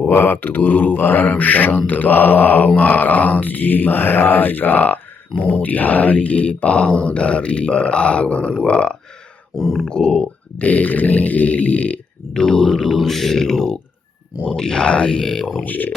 वक्त गुरु परम संत बाबा उमाकांत जी महाराज का मोतिहारी की पावन धरती पर आगमन हुआ। उनको देखने के लिए दूर दूर से लोग मोतिहारी में पहुंचे।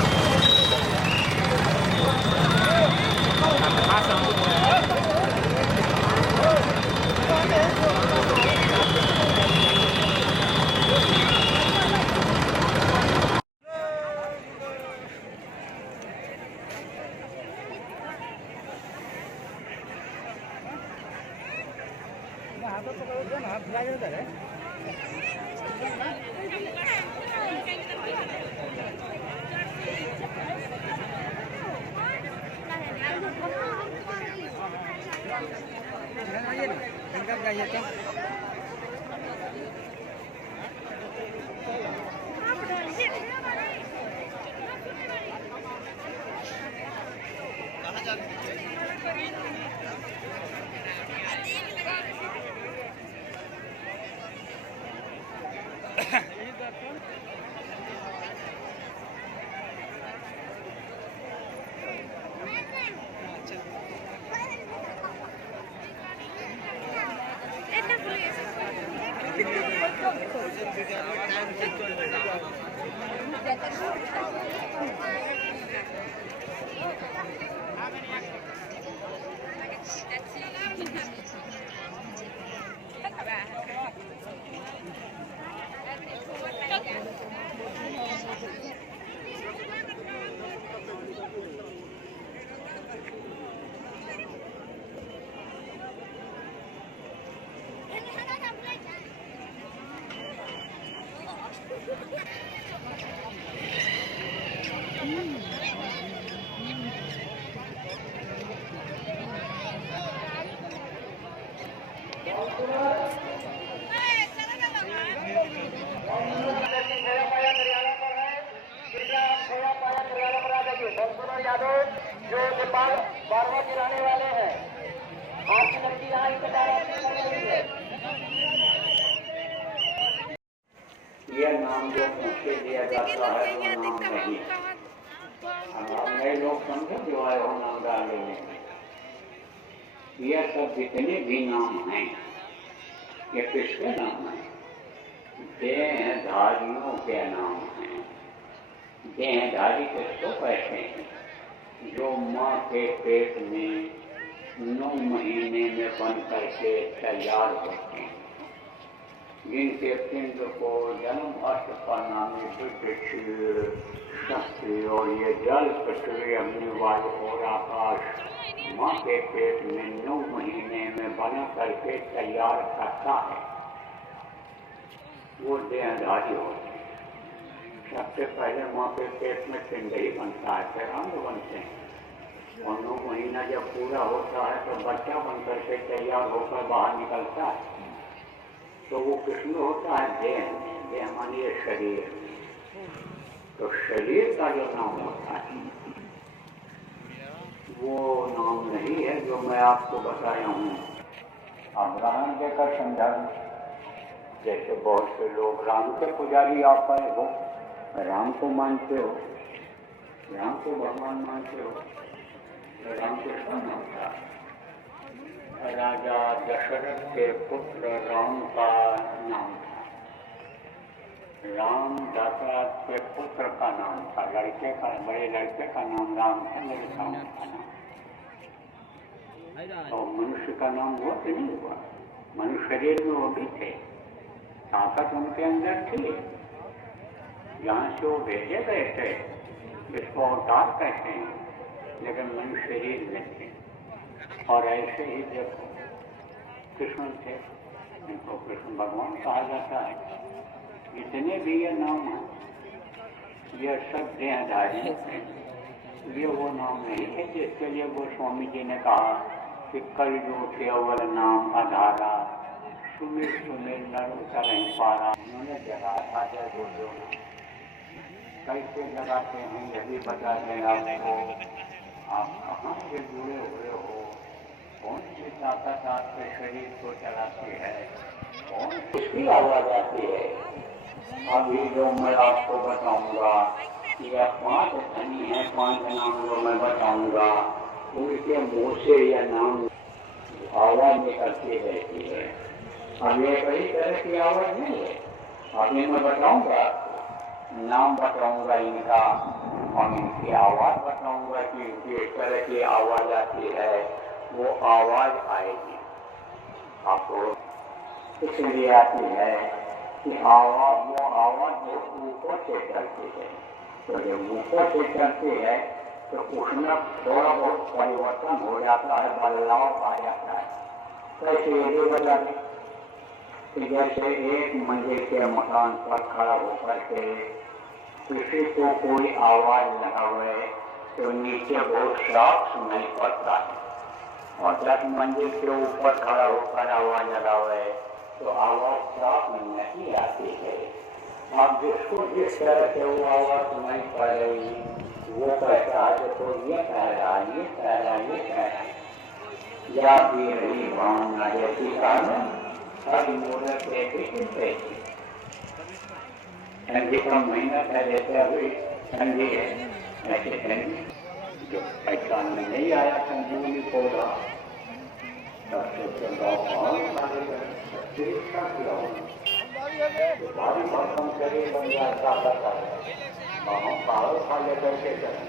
यह नाम जो मुझसे दिया जाता है वो नाम नहीं। अब नए लोग समझे जो आए हो नाम डाले हैं। यह सब जितने भी नाम हैं ये किसके नाम हैं? देहधारियों के नाम हैं। देहधारी किसको कहते हैं? जो माँ के पेट में 9 महीने में बन करके तैयार होते हैं, जिनके पिंड को जन्म अष्टपनामी शक्ति और ये जल पृथ्वी अग्नि वायु और आकाश माँ के पेट में 9 महीने में बना करके तैयार करता है, वो देहधारी होते हैं। सबसे पहले माँ के पेट में पिंड ही बनता है, फिर अंग बनते हैं और 9 महीना जब पूरा होता है तो बच्चा बन करके तैयार होकर बाहर निकलता है। तो वो किसमें होता है? देह मानिए शरीर। तो शरीर का जो नाम होता है वो नाम नहीं है जो मैं आपको बताया हूँ। आप राम देकर समझा। जैसे बहुत से लोग राम के पुजारी आप आए हो, राम को मानते हो, राम को भगवान मानते हो, तो राम किसका नाम था? राजा दशरथ के पुत्र राम का नाम था। राम दशरथ के पुत्र का नाम था। लड़के का, बड़े लड़के का नाम राम था, लड़का का नाम। तो मनुष्य का नाम हुआ कि नहीं हुआ? मनुष्य शरीर में वो भी थे, ताकत उनके अंदर थी। यहाँ से वो भेजे गए थे, इसको अवतार कहते हैं, लेकिन मनुष्य शरीर में थे। और ऐसे ही देखो कृष्ण थे, इनको कृष्ण भगवान कहा जाता है। जितने भी ये नाम हैं ये सब देहधारी हैं। ये वो नाम नहीं है जिसके लिए गोस्वामी जी ने कहा कि कल जो केवल नाम आधारा, सुमिर सुमिर नर नहीं पारा। उन्होंने जगाया था जय बोलो, कैसे जगाते हैं यह भी बता दें आपको। आप कहाँ से जुड़े हुए हो, कौन सी ताकत आपके शरीर को चलाती है, कौन किसकी आवाज आती है। अभी जो मैं आपको बताऊंगा यह 5 धनी है, 5 नाम जो मैं बताऊंगा, उनके मुंह से यह नाम आवाज निकलती रहती है। अब ये कई तरह की आवाज नहीं है, अभी मैं बताऊंगा, नाम बताऊंगा इनका और इनकी आवाज बताऊंगा कि जिस तरह की आवाज आती है वो आवाज आएगी आपको। इसलिए आती है कि आवाज, वो आवाज जो ऊपर से चलती है, तो जब ऊपर से चलती है तो उसमें थोड़ा बहुत परिवर्तन हो जाता है, बदलाव आ जाता है। कैसे ये बता दें कि जैसे एक मंजिल के मकान पर खड़ा होकर के किसी को कोई आवाज लगावे तो नीचे बहुत साफ सुनाई पड़ता है, और 10 मंजिल के ऊपर खड़ा होकर आवाज लगावे तो आवाज साफ नहीं आती है। अब जिसको जिस तरह से वो आवाज सुनाई पड़ रही वो कहता है तो ये कह रहा, ये कह रहा, ये कह रहा, या भी रही भावना जैसी कारण हर मूर्त ठंडी का महीना कह देते अभी ठंडी है, ऐसे ठंडी जो पहचान में नहीं आया संजीवनी पौधा भारी भरकम शरीर बन जाता है। हम पावर खा लेकर के चले,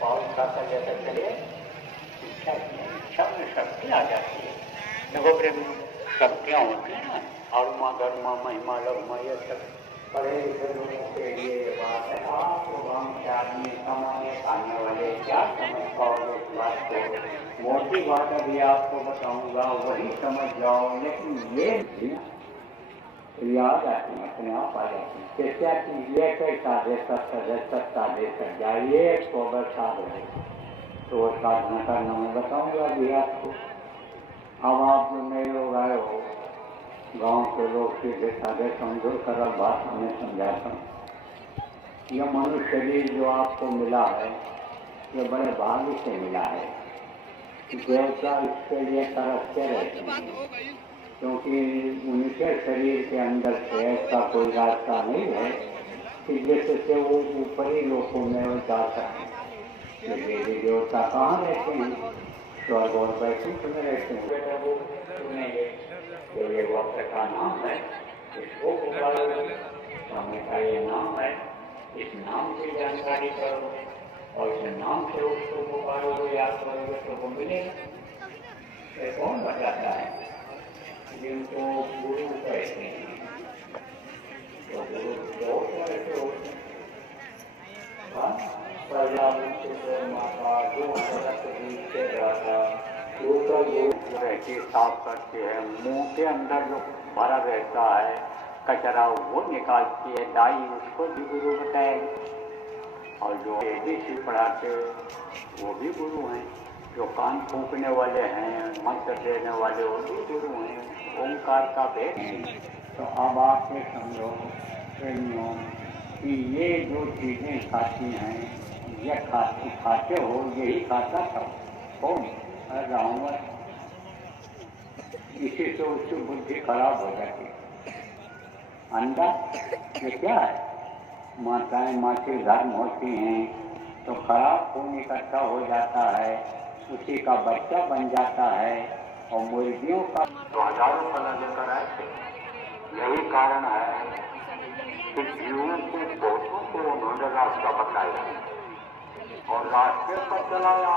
पावर खाता लेकर चले, इच्छा में शक्ति आ जाती है। देखो प्रेम, शक्तियाँ होती हैं ना, अरुमा धर्मा महिमा लगमा, ये सब पढ़े लिखे लोगों के लिए ये बात है। आपको गाँव के आदमी कमाने खाने वाले क्या समझ पाओगे इस बात को? मोटी बात अभी आपको बताऊंगा, वही समझ जाओ, लेकिन ये याद आती है, अपने आप आ जाती है। क्या ये कैसा दे सकता दे सक जाइए तो साध है, तो साधना करना मैं बताऊंगा अभी आपको। अब आप जो नए लोग आए हो, गांव के लोग सीधे साधे समझो, सरल बात हमें समझाता हूँ। यह मनुष्य शरीर जो आपको मिला है, ये बड़े भाग्य से मिला है। देवता इसके लिए तरसते रहते हैं, क्योंकि उनके शरीर के अंदर से ऐसा कोई रास्ता नहीं है कि जिससे वो ऊपरी लोगों में वो जा सके। देवी देवता कहाँ रहते हैं? स्वर्ग और वैकुंठ में रहते हैं। तो ये वक्त का नाम है, इसको पुकारो, समय का ये नाम है, इस नाम की जानकारी करो और इस नाम से उसको पुकारोगे, याद करोगे तो वो मिलेगा। ये कौन बताता है? जिनको गुरु कहते हैं, तो गुरु बहुत ऐसे होते हैं। माता जो से रहता रहती साफ करती है, मुंह के अंदर जो भरा रहता है कचरा वो निकालती है, दाई उसको भी गुरु बताएगी। और जो एडीसी पढ़ाते वो भी गुरु हैं, जो कान फूंकने वाले हैं, मंत्र देने वाले वो भी गुरु हैं, ओंकार का भेद है। तो अब आप ये समझो प्रेमियों कि ये जो चीज़ें खाती हैं, ये खाते हो, यही खाता था कौन? रावण। इसी से उसकी बुद्धि खराब हो जाती है। अंडा ये क्या है? माताएं मातृ धर्म होती हैं तो खराब खून इकट्ठा हो जाता है, उसी का बच्चा बन जाता है, और मुर्गियों का तो हजारों फल लेकर आए थे। यही कारण है कि जीवों के बहुतों को उन्होंने रास्ता बताया और रास्ते पर चलाया।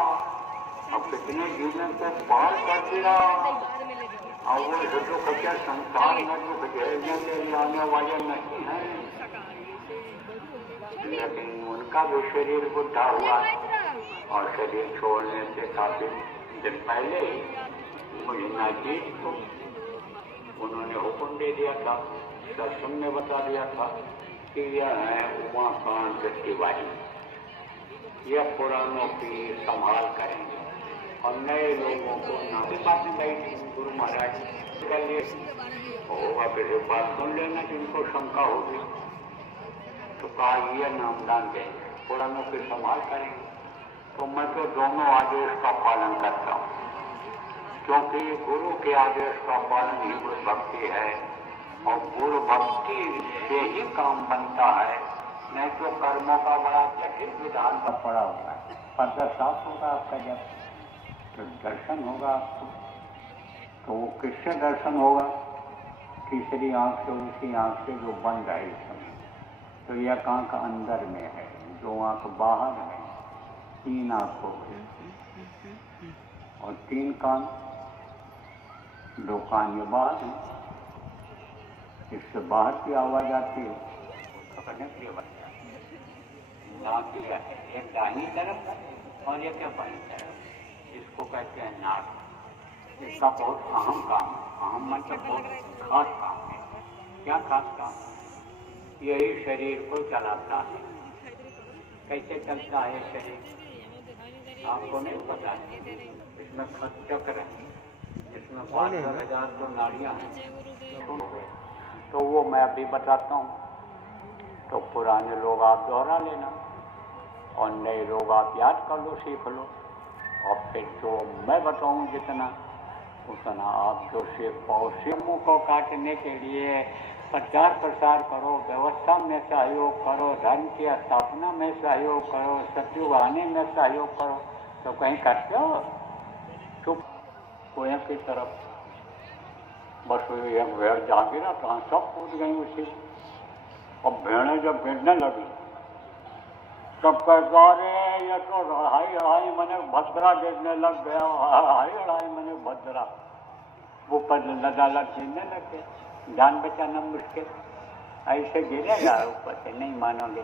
अब कितने जीवन को पार कर दिया, और वो जो कच्चा संसार में जो झेलने के लिए आने वाले नहीं हैं, लेकिन उनका भी शरीर बुढ़ा हुआ और शरीर छोड़ने से काफी दिन पहले ही महीना जीत को उन्होंने हुक्म दे दिया था, दर्शन में बता दिया था कि यह है उमाकांत तिवारी, यह पुरानों की संभाल करेंगे और नए लोगों को नई बात नहीं। गुरु महाराज कर लिए होगा, फिर बात सुन लेना जिनको शंका होगी तो कहा यह नामदान देंगे, पुरानों की संभाल करेंगे। तो मैं तो दोनों आदेश का पालन करता हूँ, क्योंकि गुरु के आदेश का पालन ही गुरु भक्ति है, और गुरु भक्ति से ही काम बनता है, नहीं तो कर्मों का बड़ा व्यवस्थित विधान पर पड़ा हुआ है। पर्दा साफ होगा आपका जब तो दर्शन होगा आपको, तो वो किससे दर्शन होगा? तीसरी आंख से, उसी आंख से जो बंद है इस समय। तो यह आंख अंदर में है, जो आंख बाहर है। 3 आंख हो गई और 3 कान, 2 कान ये बाहर है। इससे बाहर की आवाज आती है तो करने के लिए बनता है। नाक है एक दाहिनी तरफ और एक बाईं तरफ, इसको कहते हैं नाक। इसका बहुत अहम काम है, अहम मतलब बहुत खास काम है। क्या खास काम? यही शरीर को चलाता है। कैसे चलता है शरीर आपको नहीं पता है। इसमें खत चक्र है, इसमें 5,000 तो नाड़ियाँ हैं। तो वो मैं अभी बताता हूँ। तो पुराने लोग आप दोहरा लेना और नए लोग आप याद कर लो, सीख लो। और फिर जो मैं बताऊँ जितना उतना आप जो सीख पाओ। सिमों को काटने के लिए प्रचार प्रसार करो, व्यवस्था में सहयोग करो, धर्म की स्थापना में सहयोग करो, सतयुग आने में सहयोग करो। तो कहीं करते हो चुप कुएं की तरफ। बस एक भेड़ जा गिरा तो सब कूद गई उसी। और भेड़ें जब गिरने लगी तब कहता अरे ये तो हाई हाई मैंने भद्रा गिरने लग गया, हाई हाई मैंने भद्रा। वो पर लदालत गिरने लग गए, जान बचाना मुश्किल। ऐसे गिरेगा ऊपर से, नहीं मानोगे।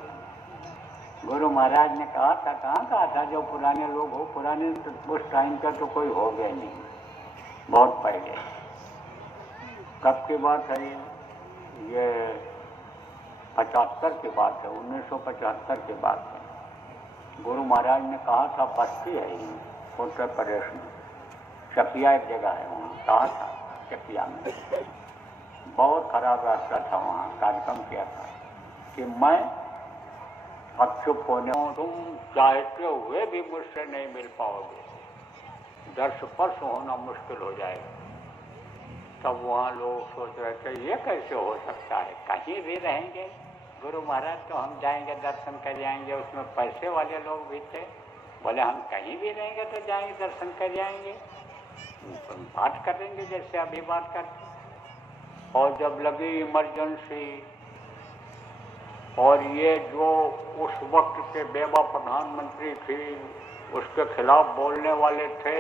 गुरु महाराज ने कहा था, कहा था जो पुराने लोग हो, पुराने उस टाइम का तो कोई हो गया नहीं, बहुत पहले। कब की बात है ये 75 की बात है, 1975 की बात है। गुरु महाराज ने कहा था, बस्ती है उत्तर प्रदेश में, चपिया एक जगह है, वहाँ कहा था चपिया में। बहुत खराब रास्ता था, वहाँ कार्यक्रम किया था कि मैं अब चुप होने, तुम चाहते हुए भी मुझसे नहीं मिल पाओगे, दर्श स्पर्श होना मुश्किल हो जाएगा। तब वहाँ लोग सोच रहे थे ये कैसे हो सकता है, कहीं भी रहेंगे गुरु महाराज तो हम जाएंगे दर्शन कर जाएंगे। उसमें पैसे वाले लोग भी थे, बोले हम कहीं भी रहेंगे तो जाएंगे दर्शन कर जाएंगे, बात करेंगे जैसे अभी बात करते। और जब लगी इमरजेंसी और ये जो उस वक्त के बेवा प्रधानमंत्री थी उसके खिलाफ बोलने वाले थे,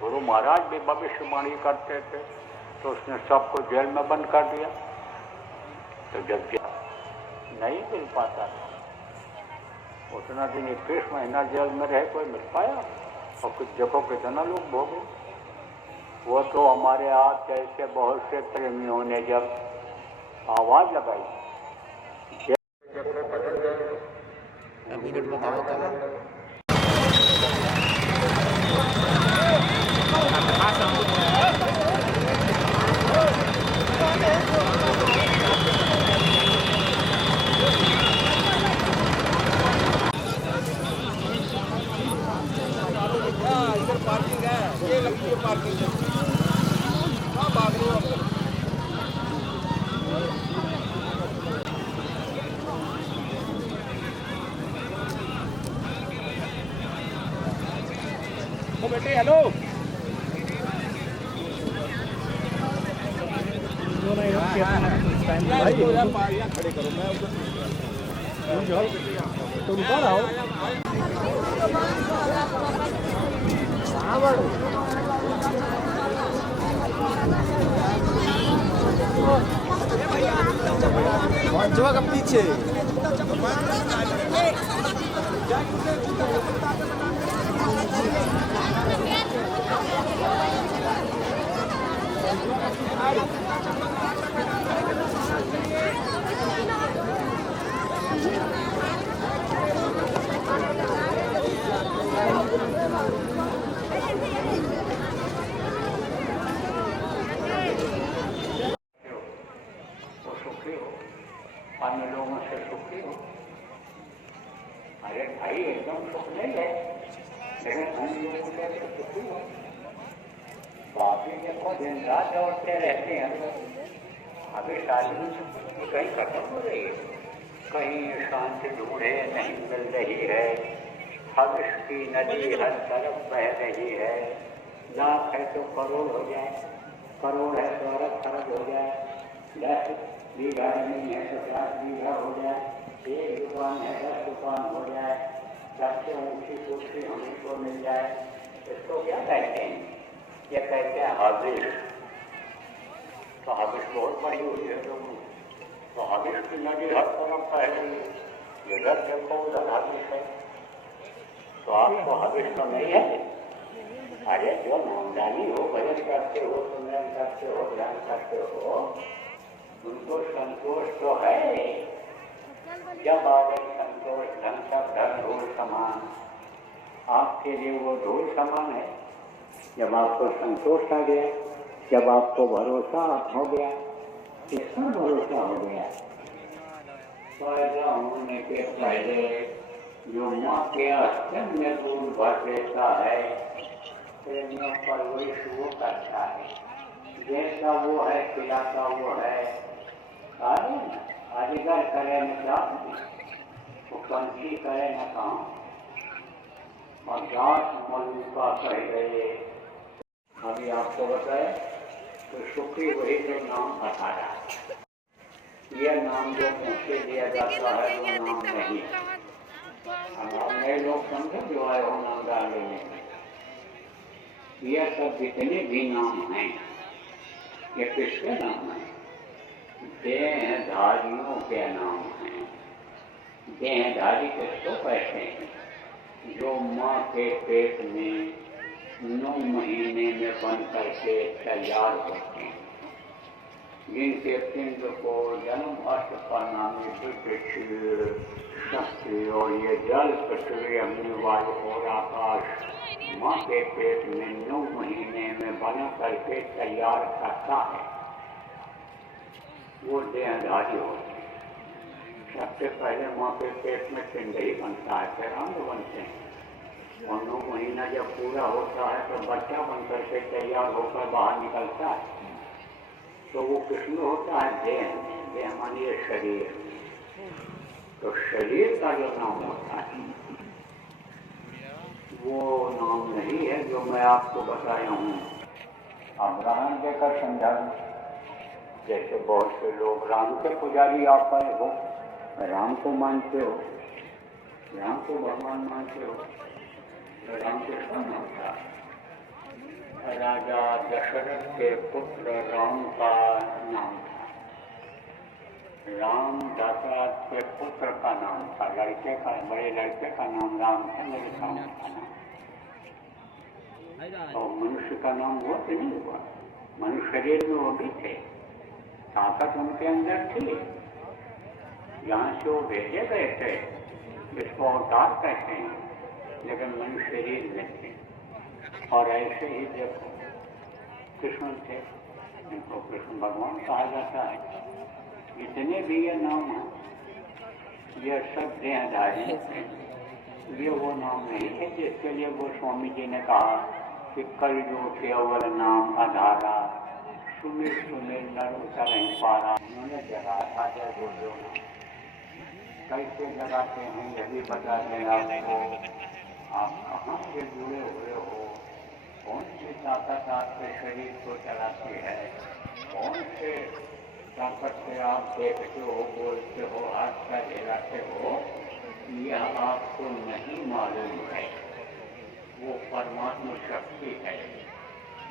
गुरु महाराज भी भविष्यवाणी करते थे, तो उसने सबको जेल में बंद कर दिया। तो जब नहीं मिल पाता था उतना दिन 21 महीना जेल में रहे, कोई मिल पाया? और कुछ देखो कितना लोग भोगे। वो तो हमारे हाथ ऐसे बहुत से प्रेमियों ने जब आवाज लगाई, मिनट बताओ पार्किंग है, ये लंबी पार्किंग है। कहाँ भाग रहे हो? ओ बेटे हेलो, भाई खड़े करो, मैं तो रुका रहा हूँ। जवा का पीछे अन्य लोगों से सुखी हो। अरे भाई एकदम सुख नहीं है, लेकिन अन्य लोगों से सुखी हो। बाकी देखो दिन रात दौड़ते रहते हैं। अभी शादी कहीं खत्म हो रही है, कहीं शांति ढूंढे नहीं मिल रही है, हविष की नदी हर तरफ बह रही है। लाख है तो करोड़ हो जाए, करोड़ है तो अरब खरब हो जाए, 10 बीघा जमीन है तो 10 बीघा हो जाए, 1 दुकान है 10 दुकान हो जाए, सबसे ऊंची कुर्सी हमें को मिल जाए, इसको क्या कहते हैं? ये कहते हैं हविष। तो हविष बहुत बड़ी हुई है लोगों, तो हविष की नदी हर तरफ बह रही है, इधर देखो उधर हविष है, तो आपको हविष तो नहीं है। अरे जो नामदानी हो, भजन करते हो, सुमरन करते हो, ध्यान करते हो, उनको संतोष तो है। जब आ गए संतोष, धन सब धन धूल समान, आपके लिए वो धूल समान है। जब आपको संतोष आ गया, जब आपको भरोसा हो गया, किसका भरोसा हो गया? पैदा होने के पहले जो माँ के स्तन में दूध भर देता है, प्रेमियों परवरिश वो करता है, जैसा वो है खिलाता वो है। अधिकार करे न काम, वो पंछी करे न काम, और दास मलूका कह रहे। अभी आपको बताए तो सुखी वही जो नाम बता रहा है। यह नाम जो मुझसे दिया जाता है वो नाम नहीं है। अब नए लोग समझे जो आए हो नाम डालने में, यह सब जितने भी नाम हैं, ये किसके नाम हैं? देहधारियों के नाम हैं। देहधारी किसको कहते हैं? जो माँ के पेट में 9 महीने में बन करके तैयार होते हैं, जिनके पिंड को जन्म अर्थ परिणामी शक्ति और ये जल पृथ्वी अग्नि वायु और आकाश माँ के पेट में 9 महीने में बना करके तैयार करता है, वो देहधारी होते हैं। सबसे पहले माँ के पेट में पिंड ही बनता है, फिर अंग बनते हैं, और 9 महीना जब पूरा होता है तो बच्चा बन करके तैयार होकर बाहर निकलता है। तो वो किसमें होता है? देह में। देह मानिए शरीर। तो शरीर का जो नाम होता है वो नाम नहीं है जो मैं आपको बताया हूँ। अब राम देकर समझा, जैसे बहुत से लोग राम के पुजारी आप आए हो, राम को मानते हो, राम को भगवान मानते हो, तो राम किसका नाम था? राजा दशरथ के पुत्र राम का नाम था। राम दशरथ के पुत्र का नाम था, लड़के का, बड़े लड़के का नाम राम था, मेरे सामने का नाम। और मनुष्य का नाम हुआ कि नहीं हुआ? मनुष्य शरीर में वो भी थे, ताकत उनके अंदर थी, यहाँ से वो भेजे गए थे, जिसको अवतार कहते हैं, लेकिन मनुष्य शरीर में थे। और ऐसे ही देखो कृष्ण थे, इनको कृष्ण भगवान कहा जाता है। जितने भी ये नाम हैं, ये सब देहधारी हैं। ये वो नाम नहीं है जिसके लिए गोस्वामी जी ने कहा कि कल जो केवल नाम आधारा, सुमिर सुमिर नर उतर नहीं पारा। उन्होंने जगा था जय गुरु, कैसे जगाते हैं ये भी बता दें आपको। आप कहाँ से जुड़े हुए हो, कौन सी ताकत आपके शरीर को चलाती है, कौन से ताकत से आप देखते हो, बोलते हो, हाथ का हिलाते हो, यह आपको नहीं मालूम है। वो परमात्मा शक्ति है,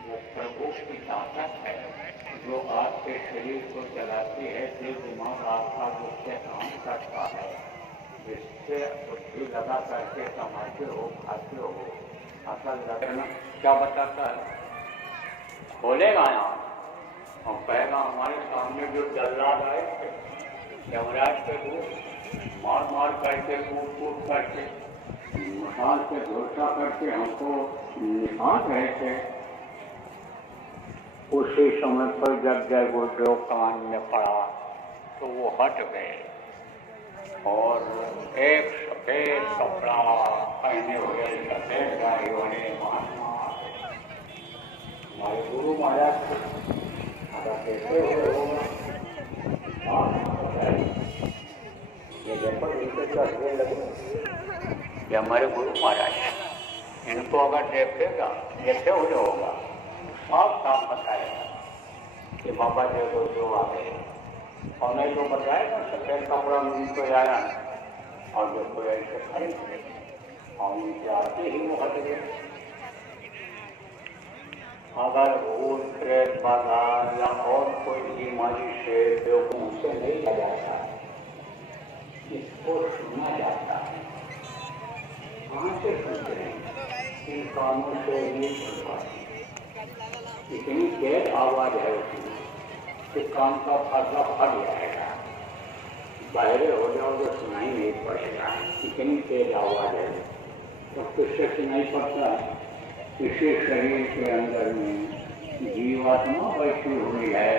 वो प्रभु की ताकत है जो आपके शरीर को चलाती है। दिल दिमाग आपका उससे काम करता है, जिससे बुद्धि लगा करके कमाते हो, खाते हो। असल लगना क्या बताता है? खोलेगा यहाँ और कहेगा हमारे सामने जो जल्लाद आए थे, यमराज के दूत मार मार करके, कूट कूट करके, मसाल से धोखा करके हमको निकाल रहे थे, उसी समय पर जब जय गुरुदेव कान में पड़ा तो वो हट गए और एक सफेद कपड़ा पहने हुए सफेद गाड़ी वाले महात्मा हमारे गुरु महाराज को अगर कैसे हुए होगा, ये जब उनके चढ़ने लगे ये हमारे गुरु महाराज हैं। इनको अगर देखेगा जैसे हुए होगा सब काम बताएगा कि बाबा देखो जो आ गए, और नहीं तो बताएगा सफेद कपड़ा में उनको आया और जो कोई ऐसे खड़े और उनके आते ही वो हट गए। अगर भूत प्रेत बाजार या और कोई बीमारी से बेवकूफ से नहीं लिया जाता, इसको सुना जाता है। कहाँ से सुनते हैं? इन कानों से नहीं सुन पाते। इतनी तेज आवाज है उसमें कि कान का पर्दा फट जाएगा, बाहर हो जाओ तो सुनाई नहीं पड़ेगा। इतनी तेज आवाज है, तो किससे सुनाई पड़ता है? इसी शरीर के अंदर में जीवात्मा बैठी हुई है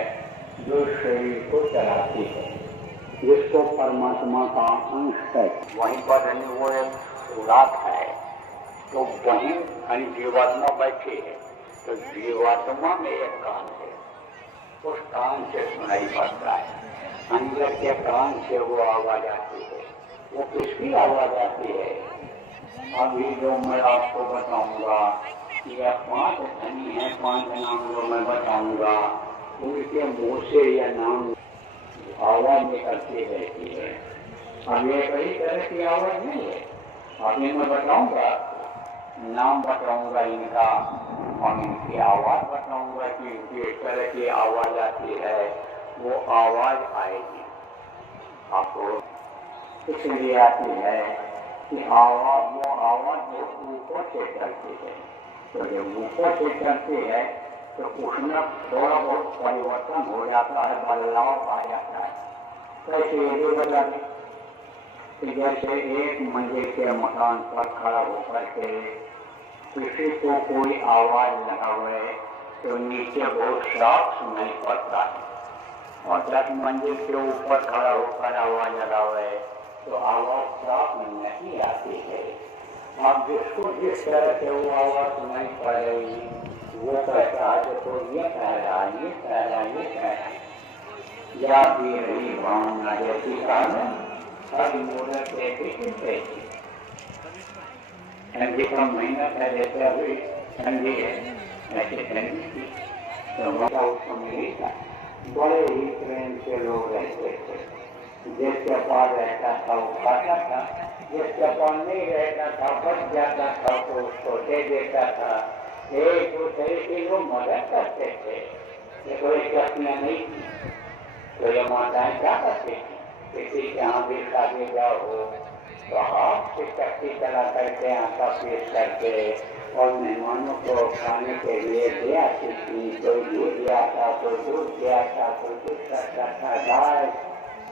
जो शरीर को चलाती है, जिसको परमात्मा का अंश है। वहीं पर वो एक खुराक है, तो वहीं जीवात्मा बैठी है। तो जीवात्मा में एक कान है, उस कान से सुनाई पड़ता है। अंदर के कान से वो आवाज आती है। वो किसकी आवाज आती है? अभी जो मैं आपको बताऊंगा, यह 5 धनी है, 5 नाम जो मैं बताऊंगा, उनके मुंह से यह नाम आवाज निकलती रहती है। अब ये कई तरह की आवाज नहीं है। अभी मैं बताऊंगा, नाम बताऊंगा इनका और इनकी आवाज बताऊंगा कि जिस तरह की आवाज आती है वो आवाज आएगी आपको। इसलिए आती है कि आवाज, वो आवाज जो ऊपर से चलती है, तो जब ऊपर से चलती है तो उसमें थोड़ा बहुत परिवर्तन हो जाता है, बदलाव आ जाता है। कैसे ये बदला कि जैसे एक मंजिल के मकान पर खड़ा होकर के किसी को कोई आवाज लगावे तो नीचे बहुत साफ सुनाई पड़ता है, और 10 मंजिल के ऊपर खड़ा होकर आवाज लगावे तो आवाज साफ नहीं आती है। अब जिसको जिस तरह से वो आवाज सुनाई पड़ रही वो कहता है तो ये कह रहा, ये कह रहा, ये कह रहा, या भी रही भावना जैसी कारण हर मूर्त ठंडी का महीना था, जैसे अभी ठंडी है ऐसे ठंडी थी, तो हमारा उस समय ही था। बड़े ही प्रेम से लोग रहते थे। जिसके पास रहता था वो खाता था, जिसके पास नहीं रहता था बच जाता था तो उसको दे देता था। एक दूसरे की लोग मदद करते थे। ये कोई शक्तियाँ नहीं थी। तो ये माताएं क्या करती थी? किसी के यहाँ भी शादी ब्याह हो तो हाथ से चक्की चला करके आटा पीस करके और मेहमानों को खाने के लिए दे आती थी। कोई दूध दिया था, कोई दूध दिया था, कोई दूध करता था, गाय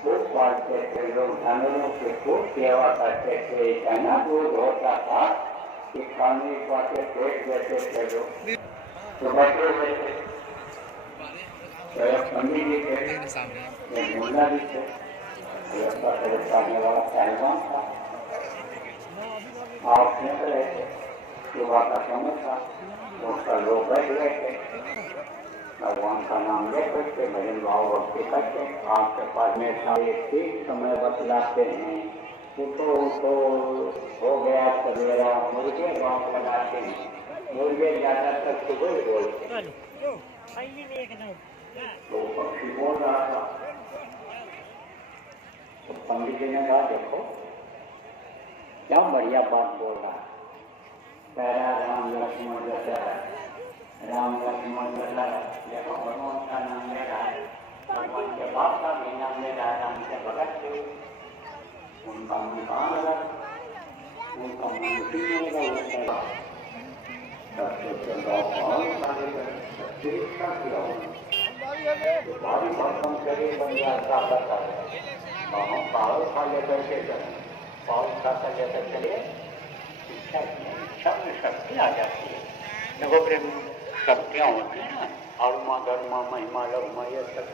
दूध पालते थे लोग, जानवरों की खूब सेवा करते थे। इतना दूध होता था कि खाने पाते पेट देते थे लोग, तो बच्चे देते। तो एक पंडित जी थे, एक मुल्ला भी थे, करने वाला पहलवान था। आप देख रहे थे, सुबह का समय था, उसका लोग बैठ गए थे, भगवान का नाम लेकर के भजन भाव भक्ति करके आपके पास में सारे ठीक समय बतलाते हैं। उठो उठो हो गया सवेरा, मुर्गे बाप लगाते हैं। मुर्गे ज्यादातर सुबह बोलते हैं, तो पक्षी बोल रहा था। तो पंडित जी ने कहा देखो क्या बढ़िया बात बोल रहा है। पहला राम लक्ष्मण दशरथ, राम लक्ष्मण दशरथ, देखो भगवान का नाम ले रहा है, भगवान के बाप का भी नाम ले रहा है, राम के भगत थे, उनका मुकाम लगा, उनका मुक्ति मिलेगा, उसका सबसे चिकित्सा किया भारी भरकम शरीर बन जाता है। हम पावर खा लेकर के चले, पावर खा कर लेकर चले, इच्छा में शक्ति आ जाती है। देखो प्रेम शक्तियाँ होती हैं ना, अरुमा धर्मा महिमा लगमा, ये सब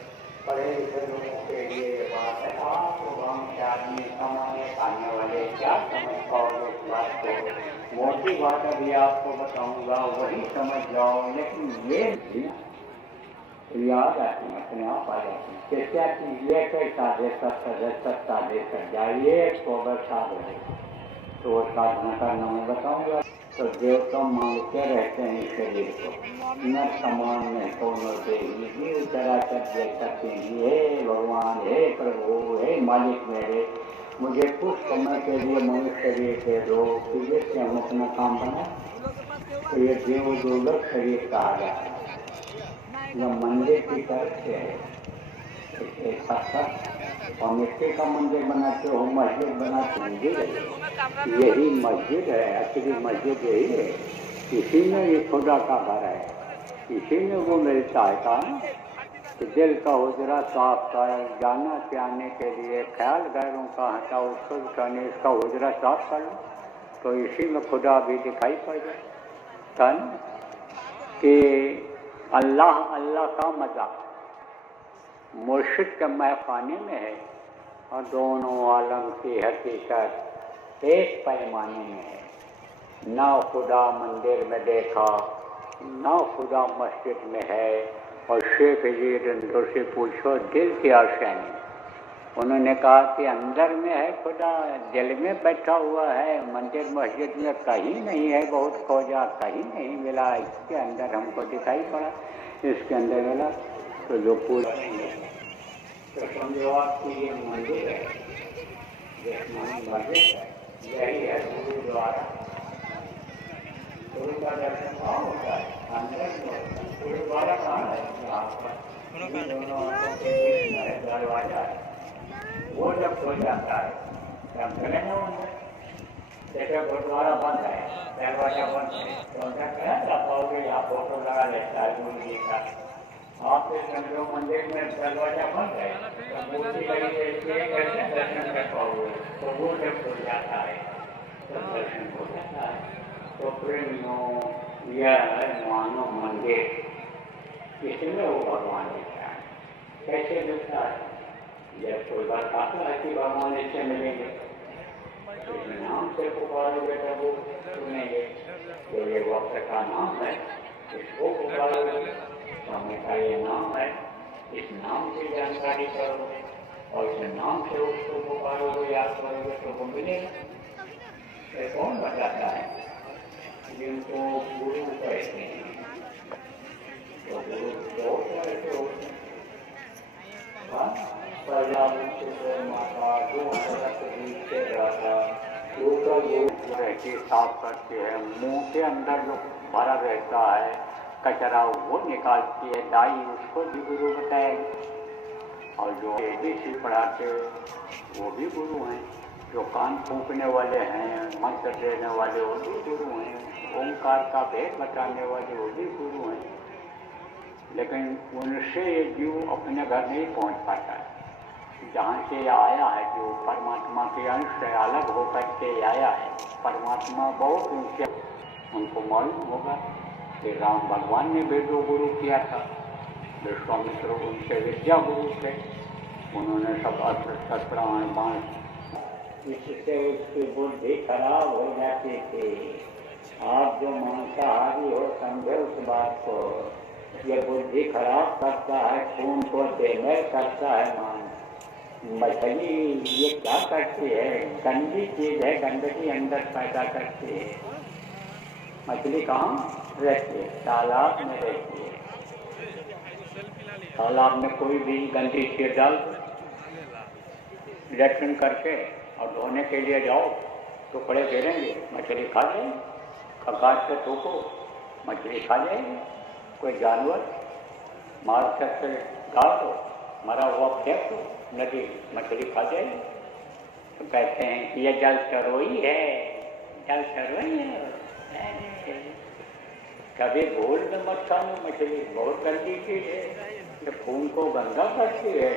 पढ़े लिखे लोगों के लिए बात है। आपको गाँव के आदमी कमाने खाने वाले क्या समझ पाओगे इस बात को? मोटी बात अभी आपको बताऊंगा, वही समझ जाओ, लेकिन ये याद आती है, अपने आप आ जाती है। क्या चीज ये कैसा दे सकता दे सकता दे सकता, ये को बचा दे तो वो साधना का नाम बताऊंगा। तो देवता मांगते रहते हैं शरीर को, न समान में सोनो देवी चराचर देखते हैं, हे भगवान, हे प्रभु, हे मालिक मेरे, मुझे कुछ समय के लिए मनुष्य शरीर दे दो, जिससे हम अपना काम बनाए। तो ये देव दुर्लभ शरीर कहा जाता है। यह मंदिर की तरफ से है, एक पत्थर और मिट्टी का मंदिर बनाते हो, मस्जिद बनाते मंदिर है, यही मस्जिद है, असली मस्जिद यही है। इसी में ये खुदा का घर है, इसी में वो मिलता है। कहाँ कि दिल का हुजरा साफ कर, जाना प्याने के लिए ख्याल गैरों का हटा, उसको उठाने इसका हुजरा साफ कर लो, तो इसी में खुदा भी दिखाई पड़ जाए। तन कि अल्लाह अल्लाह का मजा मुर्शिद के महखाने में है, और दोनों आलम की हकीकत एक पैमाने में है। ना खुदा मंदिर में देखा, ना खुदा मस्जिद में है। और शेख जी रंदो से पूछो दिल की आशानी, उन्होंने कहा कि अंदर में है खुदा, दिल में बैठा हुआ है, मंदिर मस्जिद में कहीं नहीं है, बहुत खोजा कहीं नहीं मिला, इसके अंदर हमको दिखाई पड़ा, इसके अंदर मिला। तो जो पूछेंगे तो समझो आपकी ये मंदिर है, मस्जिद है, यही है गुरुद्वारा। गुरु का दर्शन कहाँ होता है? अंदर। गुरुद्वारा कहाँ है? यहाँ पर दरवाजा है, वो जब हो जाता है तब चले जाओ अंदर। जैसे गुरुद्वारा बंद है, दरवाजा बंद है, तो अंदर क्या कर पाओगे? यहाँ फोटो लगा लेता है गुरु जी का। आपके समझो मंदिर में दरवाजा बंद है, तो मूर्ति लगी कैसे दर्शन कर पाओगे? तो वो जब हो जाता है तो दर्शन हो जाता है। तो प्रेमियों, यह है मानो मंदिर, इसमें वो भगवान दिखता है। कैसे दिखता है? जब कोई बात आता है कि भगवान इससे मिलेंगे, इसमें नाम से पुकारोगे तब वो सुनेंगे। तो ये वक्त का नाम है, इसको पुकारोगे, स्वामी का ये नाम है, इस नाम की जानकारी करोगे और इस नाम से उसको पुकारोगे, याद करोगे तो वो मिलेगा। ये कौन बताता है? जिनको गुरु कहते हैं। तो गुरु बहुत ऐसे होते हैं, माता जो बीच से रहता, दूसरा जो रहती साफ करती है, मुंह के अंदर जो भरा रहता है कचरा वो निकालती है, दाई उसको भी गुरु बताएगी। और जो एबीसी पढ़ाते वो भी गुरु हैं, जो कान फूंकने वाले हैं, मंत्र देने वाले वो भी गुरु हैं, ओंकार का भेद बताने वाले वो भी गुरु हैं। लेकिन उनसे ये जीव अपने घर नहीं पहुंच पाता है। जहाँ से आया है, जो परमात्मा के अंश से अलग होकर के आया है, परमात्मा बहुत उनसे, उनको मालूम होगा कि राम भगवान ने भी जो गुरु किया था, विश्वामित्र उनसे विद्या गुरु थे, उन्होंने सब अस्त्र शस्त्र बाण, इससे उसकी बुद्धि खराब हो जाती थी। आप जो मांसाहारी हो समझे उस बात को, ये बुद्धि खराब करता है, खून को बेमेल करता है। मान मछली ये क्या करती है? गंदी चीज है, गंदगी अंदर पैदा करती है। मछली कहाँ रहती है? तालाब में रहती है। तालाब में कोई भी गंदी चीज डाल लटकन करके और धोने के लिए जाओ, टुकड़े गिरेंगे, मछली खा जाएगी। ककाश से ठोको, मछली खा जाएगी। कोई जानवर मार से डाल दो, मरा हुआ फेंक दो नदी, मछली खा जाएगी। तो कहते हैं कि ये जल चरोई है, जल चरोई है। कभी भूल में मत खाना, मछली बहुत गंदी चीज है, ये खून को गंदा करती है,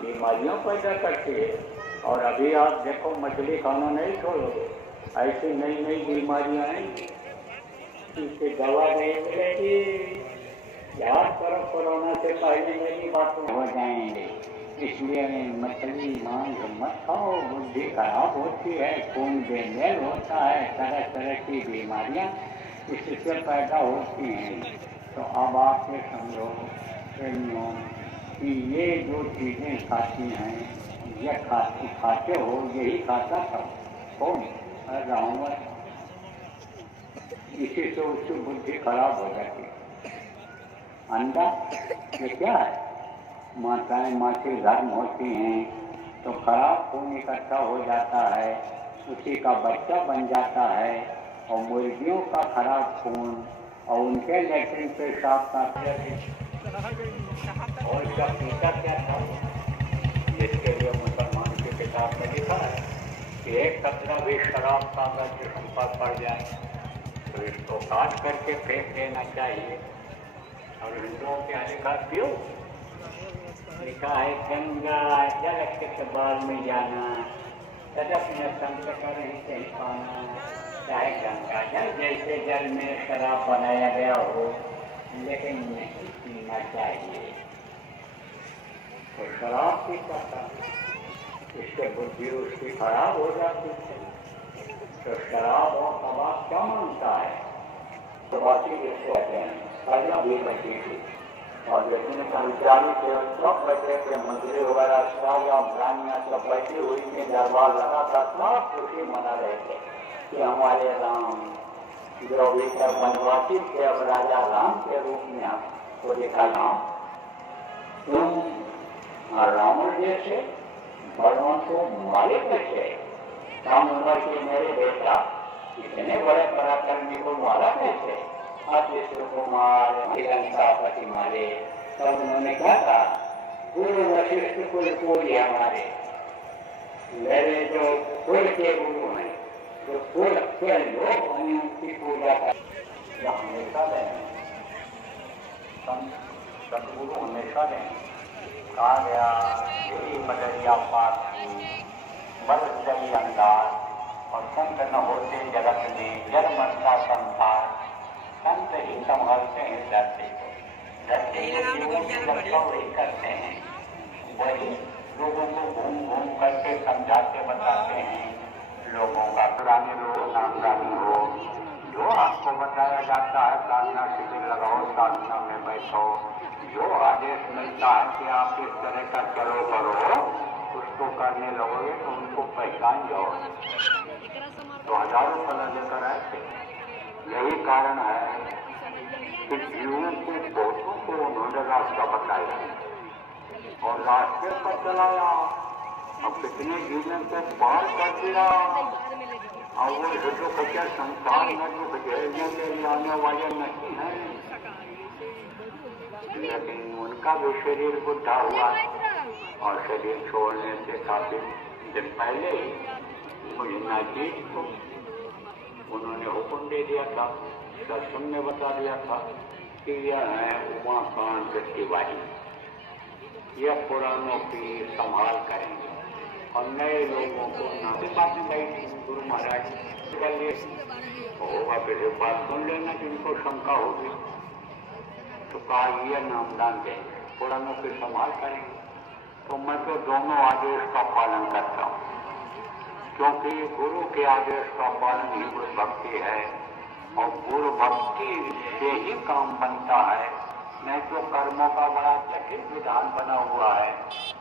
बीमारियां पैदा करती है। और अभी आप देखो मछली खाना नहीं छोड़ोगे, ऐसी नई नई बीमारियां आएंगी, इसकी दवा नहीं मिलेगी। याद करो कोरोना से पहले मेरी बातें हो जाएंगे। इसलिए मछली मांस मत खाओ, बुद्धि खराब होती है, खून बेमेल होता है, तरह तरह की बीमारियां इससे पैदा होती हैं। तो अब आप ये समझो कि ये जो चीज़ें खाती हैं, ये खाते हो, यही खाता था कौन? रावण, इसी से उसकी बुद्धि खराब हो जाती है। अंडा ये क्या है? माताएं मातृ धर्म होती हैं तो खराब खून इकट्ठा हो जाता है, उसी का बच्चा बन जाता है। और मुर्गियों का खराब खून और उनके लेटरिन पेशाब का और इसका पीता क्या था, जिसके लिए मुसलमान की किताब में लिखा है कि एक कतरा भी शराब का अगर जिस्म पर पड़ जाए तो इसको काट करके फेंक देना चाहिए। और हिंदुओं के अधिकार क्यों लिखा है? गंगा जल के बाल में जाना, तड़प में संकट नहीं सह पाना, चाहे गंगा जल जैसे जल में शराब बनाया गया हो, लेकिन नहीं पीना चाहिए। तो शराब पीता था, इससे बुद्धि उसकी खराब हो जाती है। तो शराब और तबाक क्या मानता है? तो बाकी जिसको कहते हैं पहला भी बची थी, और लेकिन कर्मचारी के सब बचे थे, मंत्री वगैरह सब या प्राणियां सब बैठी हुई थी, दरबार लगा था, सब खुशी मना रहे थे कि हमारे राम जो विचार वनवासी थे अब राजा राम के रूप में आपको देखा नाम तुम रावण जैसे भगवान को मारे कैसे? राम उम्र के मेरे बेटा इतने बड़े पराक्रमी को मारा कैसे? अतिश्व कुमार लंकापति मारे। तब उन्होंने कहा था गुरु वशिष्ठ कुल कोई हमारे, मेरे जो कुल के गुरु हैं, जो कुल के लोग हैं, उनकी पूजा कर हमेशा दें, सदगुरु हमेशा दें। कहा गया यही बदरिया पास बल जली अंगार, और संत न होते जगत में जल मन का संसार, संत ही संभलते हैं धरती को, धरती वही करते हैं, वही लोगों को घूम घूम करके समझाते बताते हैं। लोगों का पुराने लोग नामदानी हो, जो आपको बताया जाता है साधना शिविर लगाओ, साधना में बैठो, जो आदेश मिलता है कि आप इस तरह का चलो करो, उसको करने लगोगे तो उनको पहचान जाओ। तो हजारों फल लेकर आए थे। यही कारण है कि जीवों के बहुतों को उन्होंने रास्ता बताया और रास्ते पर चलाया। अब कितने जीवन को पार कर दिया, और वो जो बच्चे संसार में जो घेरने के लिए आने वाले नहीं है, लेकिन उनका भी शरीर बुढ़ा हुआ और शरीर छोड़ने से काफी दिन पहले ही मुझना जी को उन्होंने हुक्म दे दिया था, दर्शन में बता दिया था कि यह है उमाकांत तिवारी, यह पुरानों की संभाल करेंगे और नए लोगों को नाते बात नहीं गुरु महाराज होगा, फिर बात सुन लेना जिनको शंका होगी। तो कहा यह नामदान देंगे, पुरानों की संभाल करेंगे। तो मैं तो दोनों आदेश का पालन करता हूँ, क्योंकि गुरु के आदेश का पालन ही गुरु भक्ति है, और गुरु भक्ति से ही काम बनता है। नहीं तो कर्मों का बड़ा जटिल विधान बना हुआ है,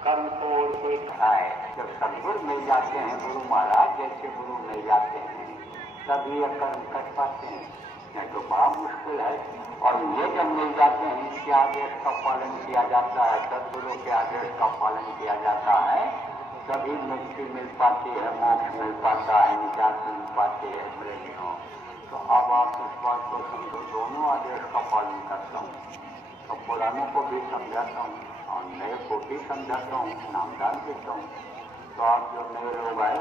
कर्म को और कोई खाए। जब सदगुरु मिल जाते हैं, गुरु महाराज जैसे गुरु मिल जाते हैं, तभी ये कर्म कर पाते हैं, नहीं तो बड़ा मुश्किल है। और ये जब मिल जाते हैं, इनके आदेश का पालन किया जाता है, सदगुरु के आदेश का पालन किया जाता है, तभी मुक्ति मिल पाती है, मोक्ष मिल पाता है, निजात मिल पाती है प्रेमियों। तो अब आप इस बात को समझो, दोनों आदेश का पालन करता हूँ, तो पुरानों को भी समझाता हूँ और नए को भी समझाता हूँ, नामदान देता हूँ। तो आप जो नए लोग आए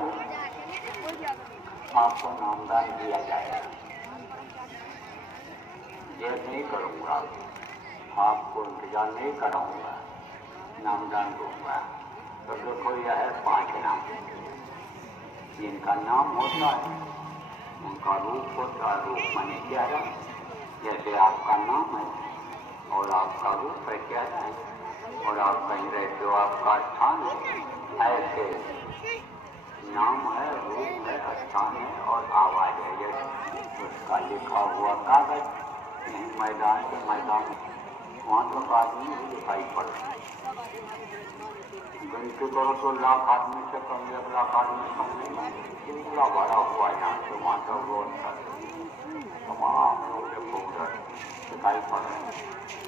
आपको नामदान दिया जाएगा। ये नहीं करूँगा, आपको इंतजार नहीं कराऊंगा, नामदान दूंगा। तो देखो यह है 5 नाम, जिनका नाम होता है उनका रूप होता है। रूप माने क्या है? जैसे आपका नाम है और आपका रूप है क्या है, और आप कहीं रहते हो आपका स्थान है, ऐसे नाम है, रूप है, स्थान है और आवाज है। ये उसका लिखा हुआ कागज मैदान के मैदान वहाँ तो आदमी भी दिखाई पड़ता है। गिनती करो तो लाख आदमी से कम, 1 लाख आदमी कम नहीं, पूरा भरा हुआ यहाँ से वहाँ तक रोड तक तमाम लोग देखो उधर दिखाई पड़ रहे हैं।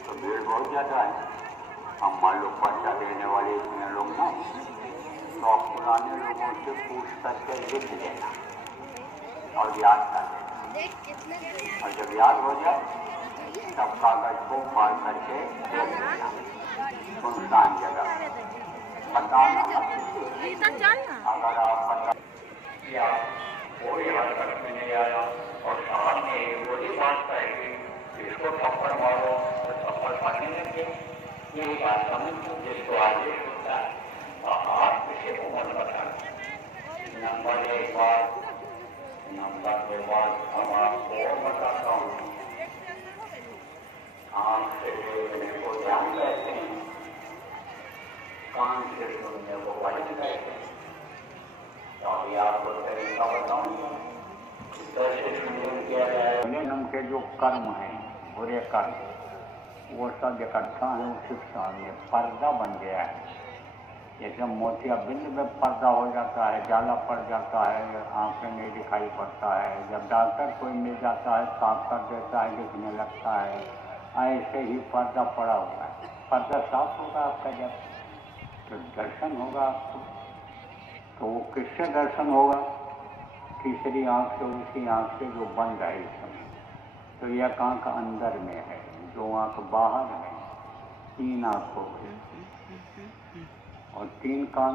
तो भीड़ बहुत ज़्यादा है। हम मान लो पर्चा देने वाले इतने लोग ना, तो पुराने लोगों से पूछ करके लिख लेना और याद कर लेना, और जब याद हो जाए तब कागज को फाड़ करके देख लेना सुनसान जगह। बताना अगर आप बता या कोई हरकत में नहीं आया और सामने वही बात कहेगी, इसको थप्पड़ मारो तो थप्पड़ मारने लगे, ये बात समझो जिसको आदेश होता है। आप किसी को मत बताना। नंबर 1 बात, नंबर 2 बात हम आपको और बताता हूँ। आँख से देखने को ध्यान कहते हैं, कान से सुनने को वचन कहते हैं। तो अभी आपको तरीका बताऊंगा कैसे सुनियोजन किया जाए। नियम के जो कर्म हैं, बुरे कर्म, वो सब इकट्ठा है उसी सामने पर्दा बन गया है। जैसे मोतियाबिंद में पर्दा हो जाता है, जाला पड़ जाता है, आंखें नहीं दिखाई पड़ता है। जब डॉक्टर कोई मिल जाता है साफ कर देता है, दिखने लगता है। ऐसे ही पर्दा पड़ा हुआ है। पर्दा साफ होगा आपका जब तो दर्शन होगा आपको। तो वो किससे दर्शन होगा? तीसरी आंख से, उसी आंख से जो बंद है इस समय। तो यह आंख अंदर में है, जो आंख बाहर है। 3 आंख हो गई और 3 कान,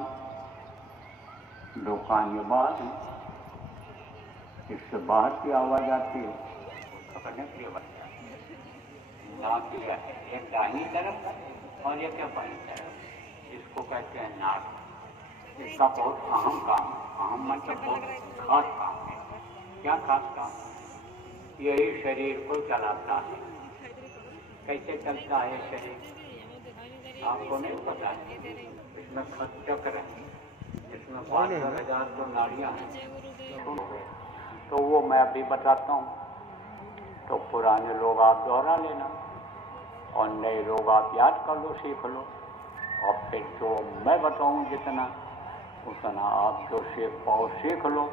2 कान ये बाहर है। इससे बाहर की आवाज आती है, पकड़ने के लिए बनता है। नाक एक दाहिनी तरफ है और एक बाईं तरफ, इसको कहते हैं नाक। इसका बहुत अहम काम है, अहम मतलब बहुत खास काम है। क्या खास काम? यही शरीर को चलाता है। कैसे चलता है शरीर आपको नहीं पता है। इसमें खत चक्र है, इसमें 5,000 तो नाड़ियाँ हैं। तो वो मैं अभी बताता हूँ। तो पुराने लोग आप दोहरा लेना और नए लोग आप याद कर लो, सीख लो। और फिर जो मैं बताऊँ जितना उतना आप जो सीख पाओ सीख लो।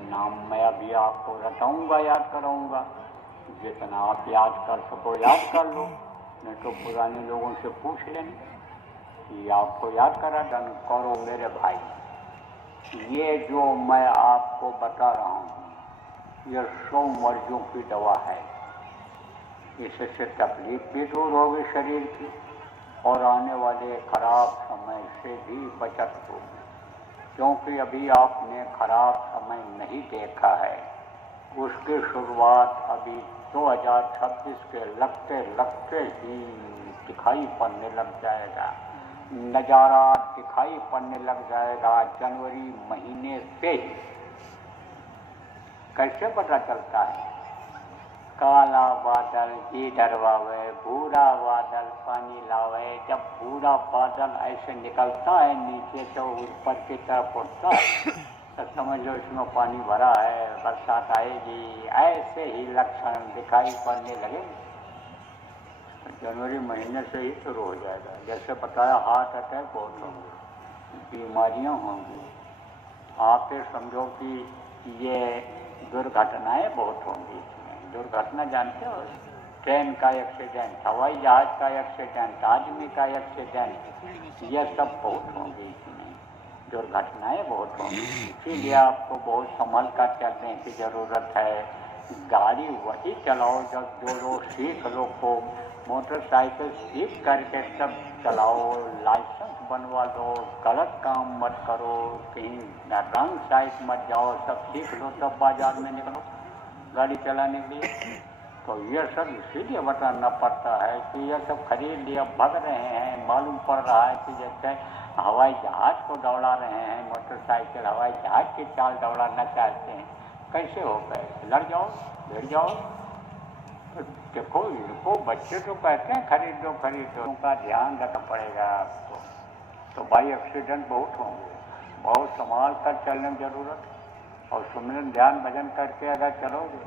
नाम मैं अभी आपको रटाऊँगा, याद कराऊँगा। जितना आप याद कर सको याद कर लो, नहीं तो पुराने लोगों से पूछ लेना कि आपको याद करा दन करो। मेरे भाई, ये जो मैं आपको बता रहा हूँ यह 100 मर्जों की दवा है। इससे तकलीफ भी दूर होगी शरीर की और आने वाले खराब समय से भी बचत होगी। क्योंकि अभी आपने खराब समय नहीं देखा है, उसकी शुरुआत अभी 2026 के लगते लगते ही दिखाई पड़ने लग जाएगा। नज़ारा दिखाई पड़ने लग जाएगा जनवरी महीने से। कैसे पता चलता है? काला बादल जी डरवावे, भूरा बादल पानी लावे। जब भूरा बादल ऐसे निकलता है नीचे से ऊपर की तरफ उठता है तो समझ लो इसमें पानी भरा है, बरसात आएगी। ऐसे ही लक्षण दिखाई पड़ने लगे। जनवरी महीने से ही शुरू हो जाएगा। जैसे बताया हार्ट अटैक बहुत होंगे, बीमारियां होंगी। आप ये समझो कि ये दुर्घटनाएं बहुत होंगी। दुर्घटना जानते हो? ट्रेन का एक्सीडेंट, हवाई जहाज का एक्सीडेंट, आदमी का एक्सीडेंट, यह सब बहुत होंगी इसमें। दुर्घटनाएं बहुत होंगी। इसीलिए आपको बहुत संभल कर चलने की ज़रूरत है। गाड़ी वही चलाओ जब जो लोग सीख लो को। मोटरसाइकिल सीख करके तब चलाओ, लाइसेंस बनवा लो। गलत काम मत करो, कहीं रंग साइड मत जाओ। सब सीख लो तब बाजार में निकलो गाड़ी चलाने के लिए। तो यह सब इसीलिए बताना पड़ता है कि यह सब खरीद लिया, भग रहे हैं। मालूम पड़ रहा है कि जैसे हवाई जहाज को दौड़ा रहे हैं, मोटरसाइकिल हवाई जहाज की चाल दौड़ाना चाहते हैं। कैसे हो गए? लड़ जाओ, भिड़ जाओ। तो देखो, इनको बच्चे तो कहते हैं खरीदो खरीदो, उनका ध्यान रखना पड़ेगा आपको। तो भाई एक्सीडेंट बहुत होंगे, बहुत संभाल कर चलने की जरूरत है। और सुमिरन ध्यान भजन करके अगर चलोगे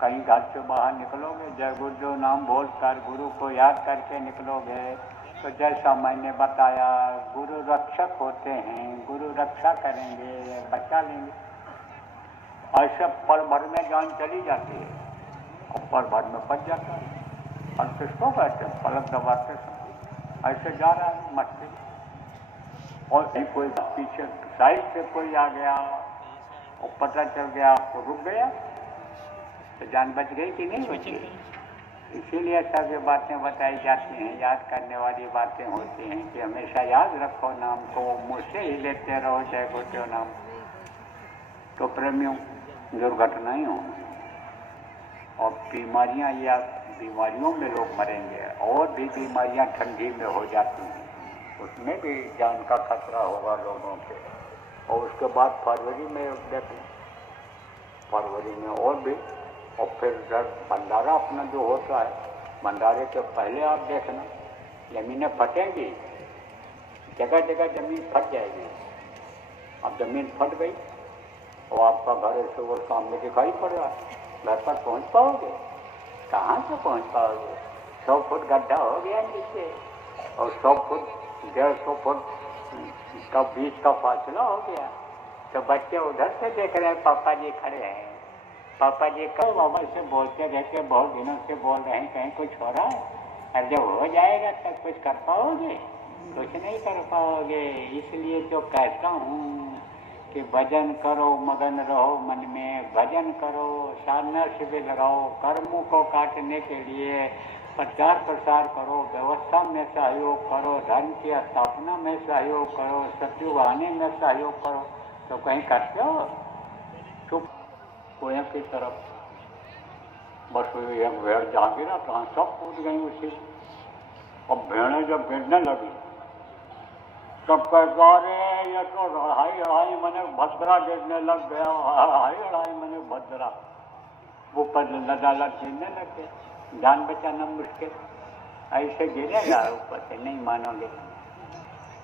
कहीं घर से बाहर निकलोगे, जय गुरुदेव नाम बोलकर गुरु को याद करके निकलोगे, तो जैसा मैंने बताया गुरु रक्षक होते हैं, गुरु रक्षा करेंगे, बचा लेंगे। ऐसे पल भर में जान चली जाती है और पल भर में बच जाता है। और किसको कहते हैं? पलक दबाते समय ऐसे जा रहा है मस्ती, और कोई पीछे साइड से कोई आ गया और पता चल गया, आपको रुक गया, तो जान बच गई कि नहीं बची? इसीलिए सब ये बातें बताई जाती हैं, याद करने वाली बातें होती हैं कि हमेशा याद रखो नाम को, मुझसे ही लेते रहो जय गुरुदेव नाम, तो प्रेमियों दुर्घटनाएं हों और बीमारियां, या बीमारियों में लोग मरेंगे, और भी बीमारियां ठंडी में हो जाती हैं, उसमें भी जान का खतरा होगा लोगों के। और उसके बाद फरवरी में देखें, फरवरी में और भी, और फिर जब भंडारा अपना जो होता है, भंडारे के पहले आप देखना जमीनें फटेंगी, जगह जगह जमीन फट जाएगी। अब जमीन फट गई और आपका घर ऐसे वो सामने दिखाई पड़ रहा है, घर पर पहुंच पाओगे? कहाँ से पहुंच पाओगे? 100 फुट गड्ढा हो गया नीचे, और 100 फुट 150 फुट का बीच का फासला हो गया। तो बच्चे उधर से देख रहे हैं, पापा जी खड़े हैं, पापा जी कब बाबा से बोलते रहते, बहुत दिनों से बोल रहे हैं, कहीं कुछ हो रहा है? और जब हो जाएगा तब कुछ कर पाओगे? कुछ नहीं कर पाओगे। इसलिए तो कहता हूँ कि भजन करो, मगन रहो मन में, भजन करो, साधना शिविर लगाओ, कर्मों को काटने के लिए प्रचार प्रसार करो, व्यवस्था में सहयोग करो, धर्म की स्थापना में सहयोग करो, सत्युग आने में सहयोग करो। तो कहीं करते हो? चुप कुएं की तरफ, बस एक भेड़ जा गिरा तो सब कूद गई उसी। और भेड़ें जब गिरने लगी तब कहता, अरे ये तो हाई हाई मैंने भद्रा गिरने लग गया, हाई हाई मैंने भद्रा। वो पर लदालत गिरने लग गए, जान बचाना मुश्किल, ऐसे गिरेगा ऊपर से, नहीं मानोगे।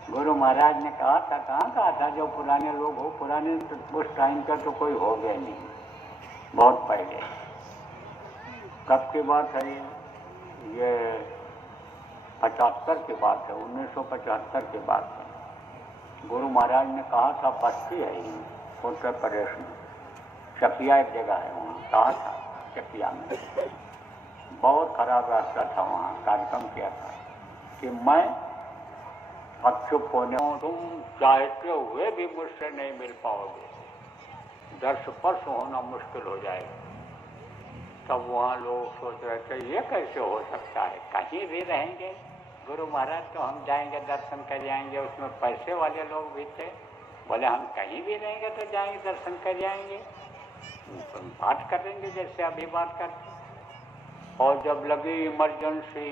गुरु महाराज ने कहा था, कहाँ कहा था, जो पुराने लोग हो, पुराने तो उस टाइम का तो कोई हो गया नहीं, बहुत पहले। कब की बात है ये 75 की बात है, 1975 की बात है। गुरु महाराज ने कहा था, बस्ती है उत्तर प्रदेश में, चकिया एक जगह है, वहाँ कहा था चकिया में, बहुत खराब रास्ता था, वहाँ कार्यक्रम किया था कि मैं अब चुप होने, तुम चाहते हुए भी मुझसे नहीं मिल पाओगे, दर्श स्पर्श होना मुश्किल हो जाएगा। तब वहाँ लोग सोच रहे थे, ये कैसे हो सकता है, कहीं भी रहेंगे गुरु महाराज, तो हम जाएंगे दर्शन कर जाएंगे। उसमें पैसे वाले लोग भी थे, बोले हम कहीं भी रहेंगे तो जाएंगे दर्शन कर जाएंगे, बात करेंगे जैसे अभी बात करते। और जब लगी इमरजेंसी,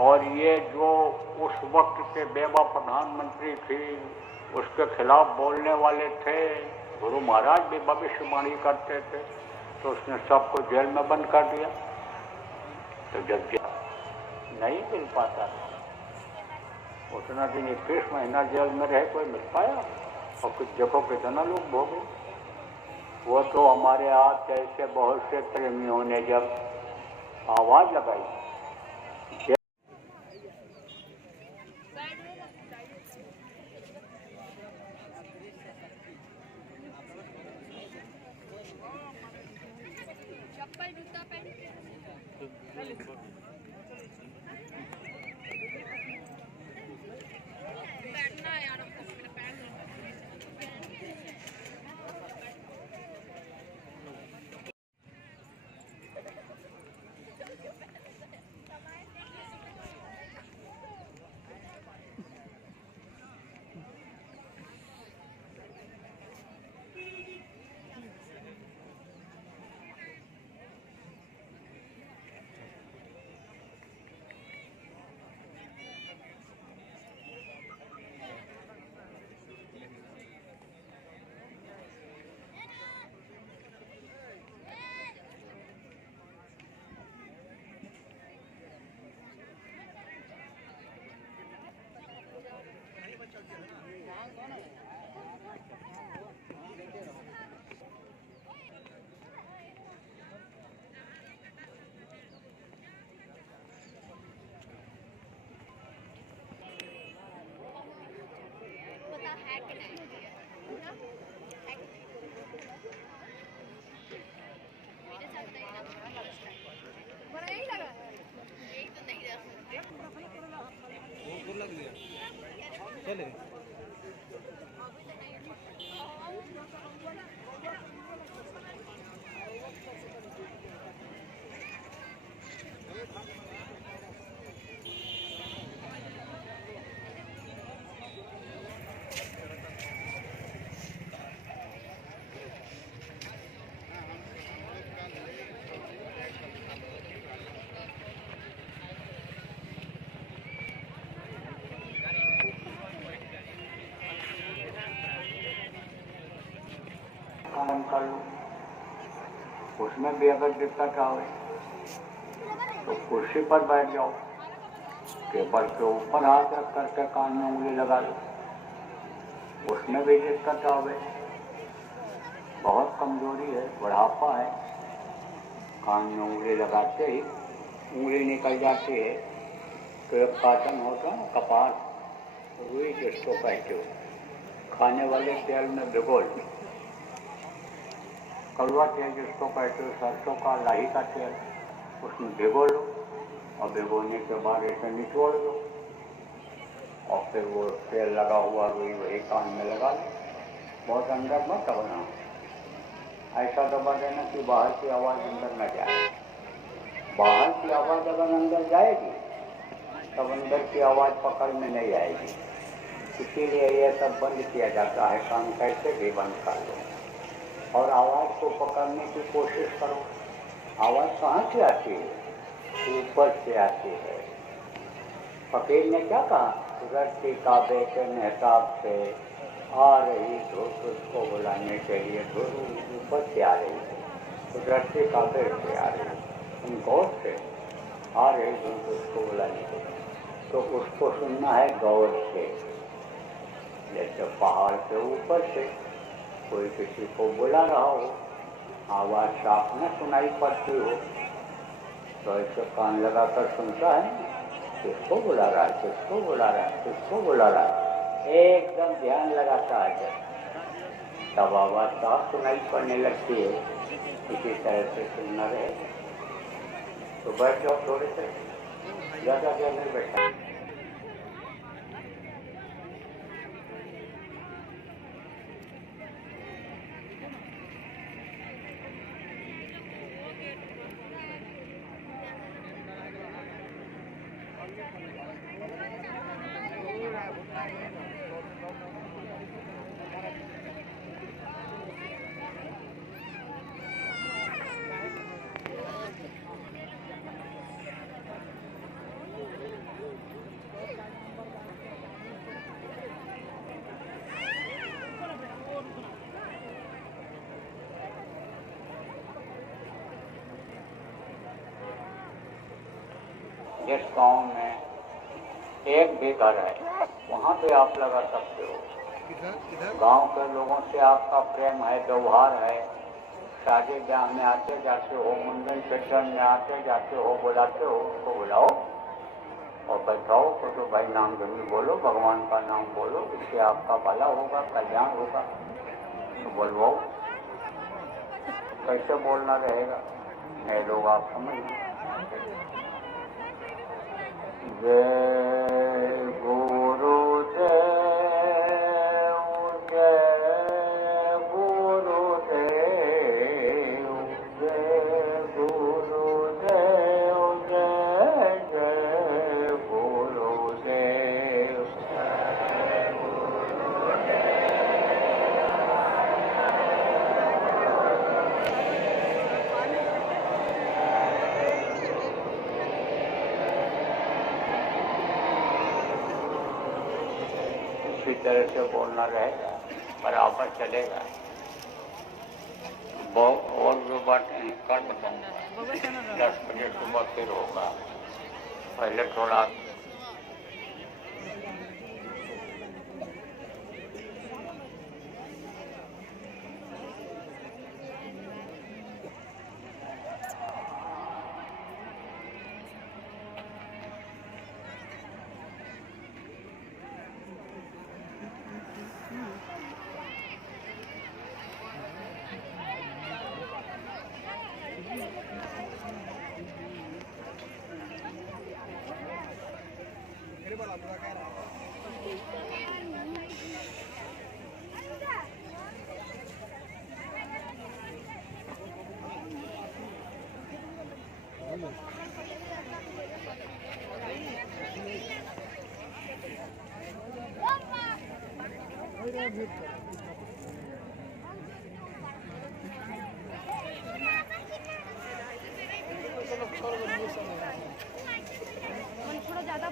और ये जो उस वक्त के बेवा प्रधानमंत्री थी, उसके खिलाफ बोलने वाले थे, गुरु महाराज भी भविष्यवाणी करते थे, तो उसने सबको जेल में बंद कर दिया। तो जब नहीं मिल पाता, उतना दिन 21 महीना जेल में रहे, कोई मिल पाया? और कुछ देखो कितना लोग भोगे। वो तो हमारे हाथ जैसे बहुत से प्रेमियों ने जब आवाज लगाई, काम कर लो, उसमें भी अगर दिक्कत आवे तो कुर्सी पर बैठ जाओ, टेबल के ऊपर हाथ रख करके कान में उंगली लगा लो, उसमें भी दिक्कत आवे, बहुत कमजोरी है, बुढ़ापा है, कान में उंगली लगाते ही उंगली निकल जाती है तो एक पाचन होता है ना कपाल, रुई जिसको कहते हो, खाने वाले तेल में भिगो लो, कड़वा तेल जिसको कहते हो, सरसों का लाही का तेल, उसमें भिगो लो और भिगोने के बाद इसे निचोड़ दो और फिर वो तेल लगा हुआ रुई वही कान में लगा लो, बहुत अंदर मत दबाना, ऐसा दबा देना कि बाहर की आवाज़ अंदर न जाए, बाहर की आवाज़ अगर अंदर जाएगी तब अंदर की आवाज़ पकड़ में नहीं आएगी, इसीलिए यह सब बंद किया जाता है, कान कैसे भी बंद कर लो और आवाज़ को पकड़ने की कोशिश करो। आवाज़ कहाँ से आती है? ऊपर से आती है। फकीर ने क्या कहा? रस्सी का बेटे मेहताब से आ रही धूप उसको बुलाने के लिए धूप ऊपर से आ रही है, तो रस्सी का बेटे से आ रही है, गौर से आ रही धूप उसको बुलाने के लिए, तो उसको सुनना है गौर से, जैसे पहाड़ के ऊपर से कोई किसी को बुला रहा हो, आवाज़ साफ न सुनाई पड़ती हो तो ऐसे कान लगाकर सुनता है, किसको बुला रहा है, किसको बुला रहा है, किसको बुला रहा है, एकदम ध्यान लगाता है तब आवाज़ साफ सुनाई पड़ने लगती है। इसी तरह से सुनना रहे तो बैठ जाओ, थोड़े से ज़्यादा देर नहीं बैठा। जिस गांव में एक भी घर है वहाँ पे आप लगा सकते हो। गांव के लोगों से आपका प्रेम है, व्यवहार है, शादी ब्याह में आते जाते हो, मुंडन कीर्तन में आते जाते हो, बुलाते हो, उसको बुलाओ और बैठाओ, तो भाई नाम जरूर बोलो, भगवान का नाम बोलो, इससे आपका भला होगा, कल्याण होगा, तो बोलवाओ। कैसे बोलना रहेगा नए लोग आप समझ, जय गुरुदेव, जय गुरुदेव, जय गुरुदेव, जय जय गुरुदेव। इसी तरह से बोलना रहेगा, बराबर चलेगा। और जो बातें कर बताऊंगा 10 बजे सुबह फिर होगा, पहले थोड़ा थोड़ा ज्यादा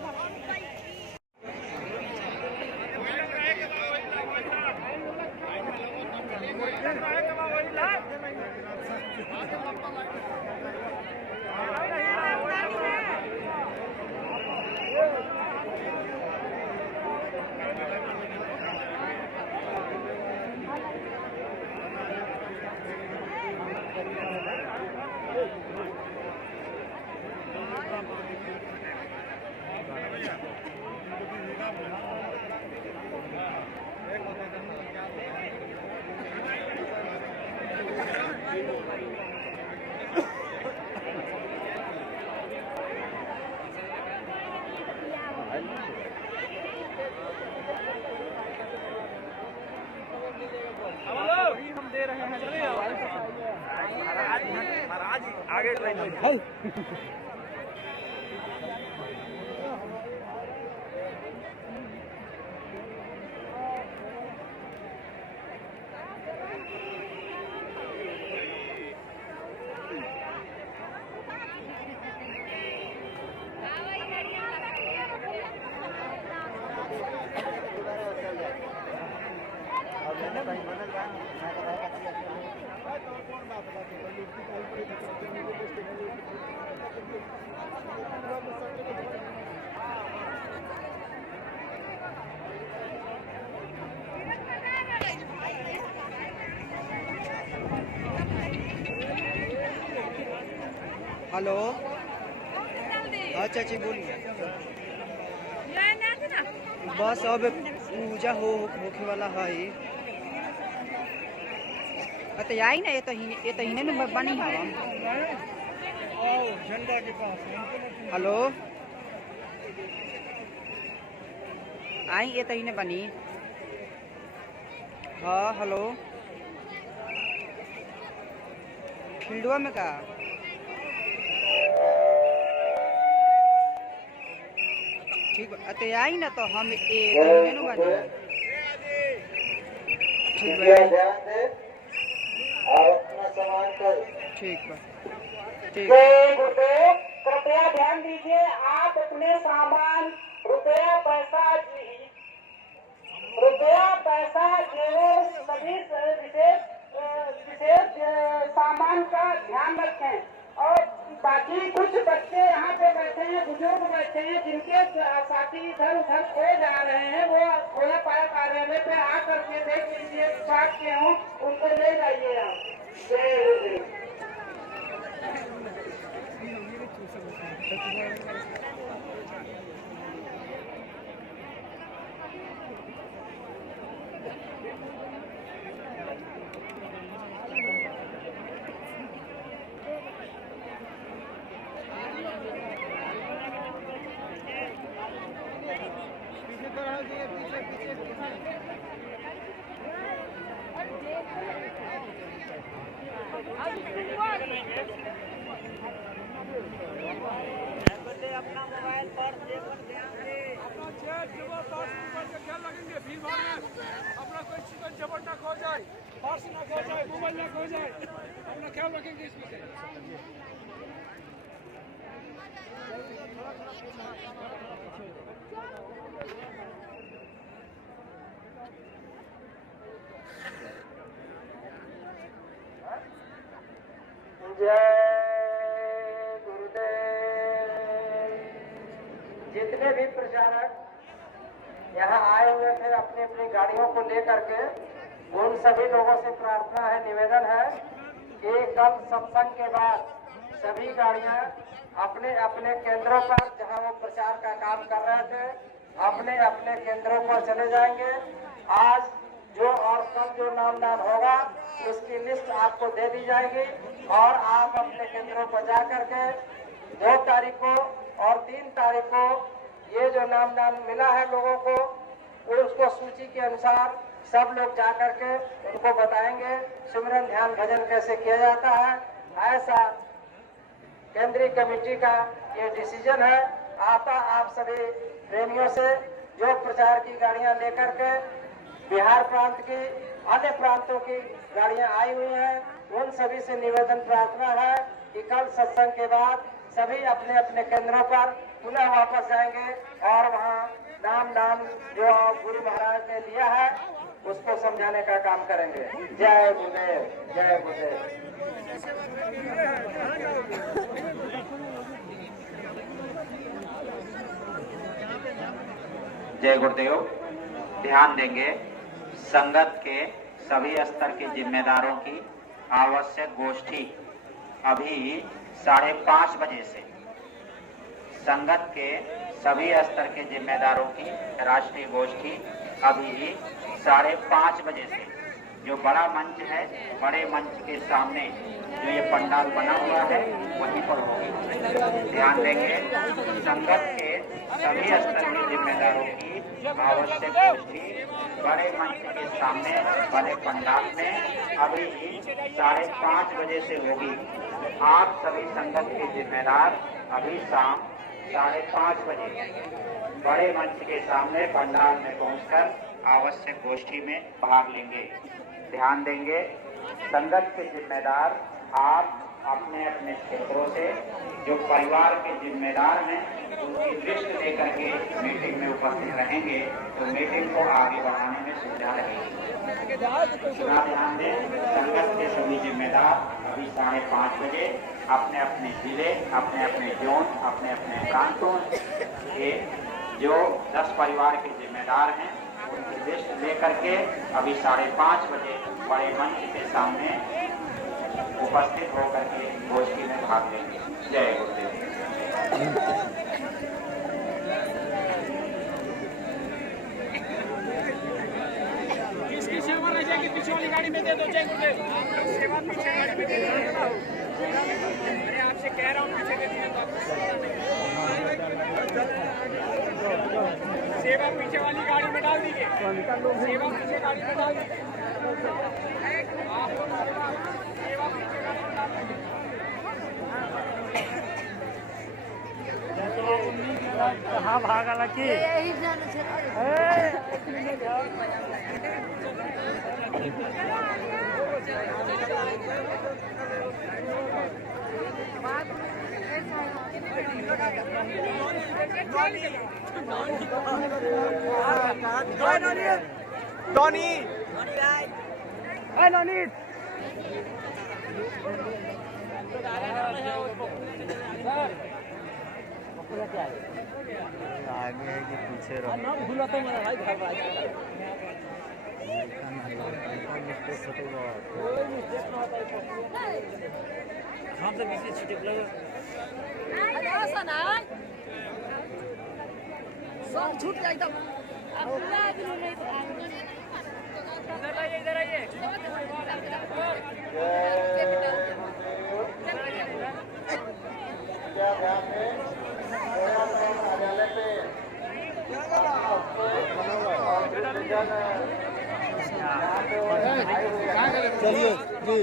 हम दे रहे हैं। महाराज आगे हेलो, हाँ चाची बोलिए। बस अब पूजा होके वाला है। तो आई ना, ये तो हिने नंबर बनी है। झंडा के पास। हेलो, आई ये तो हिने बनी। हाँ हेलो, फील्डवा में का ठीक अते आई ना, तो हम मेनू बनी ठीक बा ठीक। कृपया ध्यान दीजिए, आप अपने सामान रुपया पैसा जेवर सभी विशेष सामान का ध्यान रखें। और बाकी कुछ बच्चे यहाँ पे बैठे हैं, बुजुर्ग बैठे हैं, जिनके साथी इधर उधर खो जा रहे हैं, वो खोया पाया कार्यालय पे आ करके देख लीजिए, बात के हों उनको ले जाइए आप। अपना मोबाइल पर ख्याल लगेंगे, भीड़ भाड़ में अपना कोई चिकन जबर ना खो जाए, पर्स ना खो जाए, मोबाइल ना खो जाए, अपना ख्याल रखेंगे इसमें से। जितने भी प्रचारक यहाँ आए हुए थे अपनी अपनी गाड़ियों को लेकर के, उन सभी लोगों से प्रार्थना है, निवेदन है कि कल सत्संग के बाद सभी गाड़ियाँ अपने अपने केंद्रों पर, जहाँ वो प्रचार का काम कर रहे थे, अपने अपने केंद्रों पर चले जाएंगे। आज जो और कल जो नामदान होगा उसकी लिस्ट आपको दे दी जाएगी और आप अपने केंद्रों पर जा करके 2 तारीख को और 3 तारीख को ये जो नामदान मिला है लोगों को, उसको सूची के अनुसार सब लोग जा करके उनको बताएंगे सिमरन ध्यान भजन कैसे किया जाता है। ऐसा केंद्रीय कमेटी का ये डिसीजन है। आता आप सभी प्रेमियों से जो प्रचार की गाड़ियां लेकर के बिहार प्रांत की अन्य प्रांतों की गाड़ियां आई हुई हैं। उन सभी से निवेदन प्रार्थना है कि कल सत्संग के बाद सभी अपने अपने केंद्रों पर पुनः वापस जाएंगे और वहां नाम जो गुरु महाराज ने दिया है उसको समझाने का काम करेंगे। जय गुरुदेव, जय गुरुदेव। जय गुरुदेव। ध्यान देंगे, संगत के सभी स्तर के जिम्मेदारों की आवश्यक गोष्ठी अभी 5:30 बजे से, संगत के सभी स्तर के जिम्मेदारों की राष्ट्रीय गोष्ठी अभी 5:30 बजे से, जो बड़ा मंच है, बड़े मंच के सामने जो ये पंडाल बना हुआ है वहीं पर होगी। ध्यान देंगे, संगत के सभी स्तर के जिम्मेदारों की आवश्यक गोष्ठी बड़े मंच के सामने बड़े पंडाल में अभी 5:30 बजे से होगी। आप सभी संगत के जिम्मेदार अभी शाम 5:30 बजे बड़े मंच के सामने पंडाल में पहुंचकर आवश्यक गोष्ठी में भाग लेंगे। ध्यान देंगे, संगत के जिम्मेदार आप अपने अपने क्षेत्रों से जो परिवार के जिम्मेदार हैं उनकी लिस्ट लेकर के मीटिंग में उपस्थित रहेंगे तो मीटिंग को आगे बढ़ाने में सुविधा रहेगी। ध्यान दें, संगत के सभी जिम्मेदार अभी 5:30 बजे अपने अपने जिले, अपने अपने जोन, अपने अपने प्रांतों के जो 10 परिवार के जिम्मेदार हैं उनकी लिस्ट लेकर के अभी 5:30 बजे बड़े मंच के सामने उपस्थित होकर के गोष्ठी में भाग लेंगे। जय गुरुदेव। इसकी सेवा रह जाएगी, पीछे वाली गाड़ी में दे दो। जय गुरुदेव। सेवा पीछे गाड़ी में दे दो। मैं आपसे कह रहा हूँ पीछे दे दीजिए। सेवा पीछे वाली गाड़ी में डाल दीजिए। सेवा पीछे गाड़ी में डाल दीजिए। सेवा पीछे गाड़ी में डाल दीजिए। कहाँ भागा लगी? आगे है कि पीछे रहो? हम तो पीछे छुटे सब छूट जाए तब। इधर आइए। चलिए जी,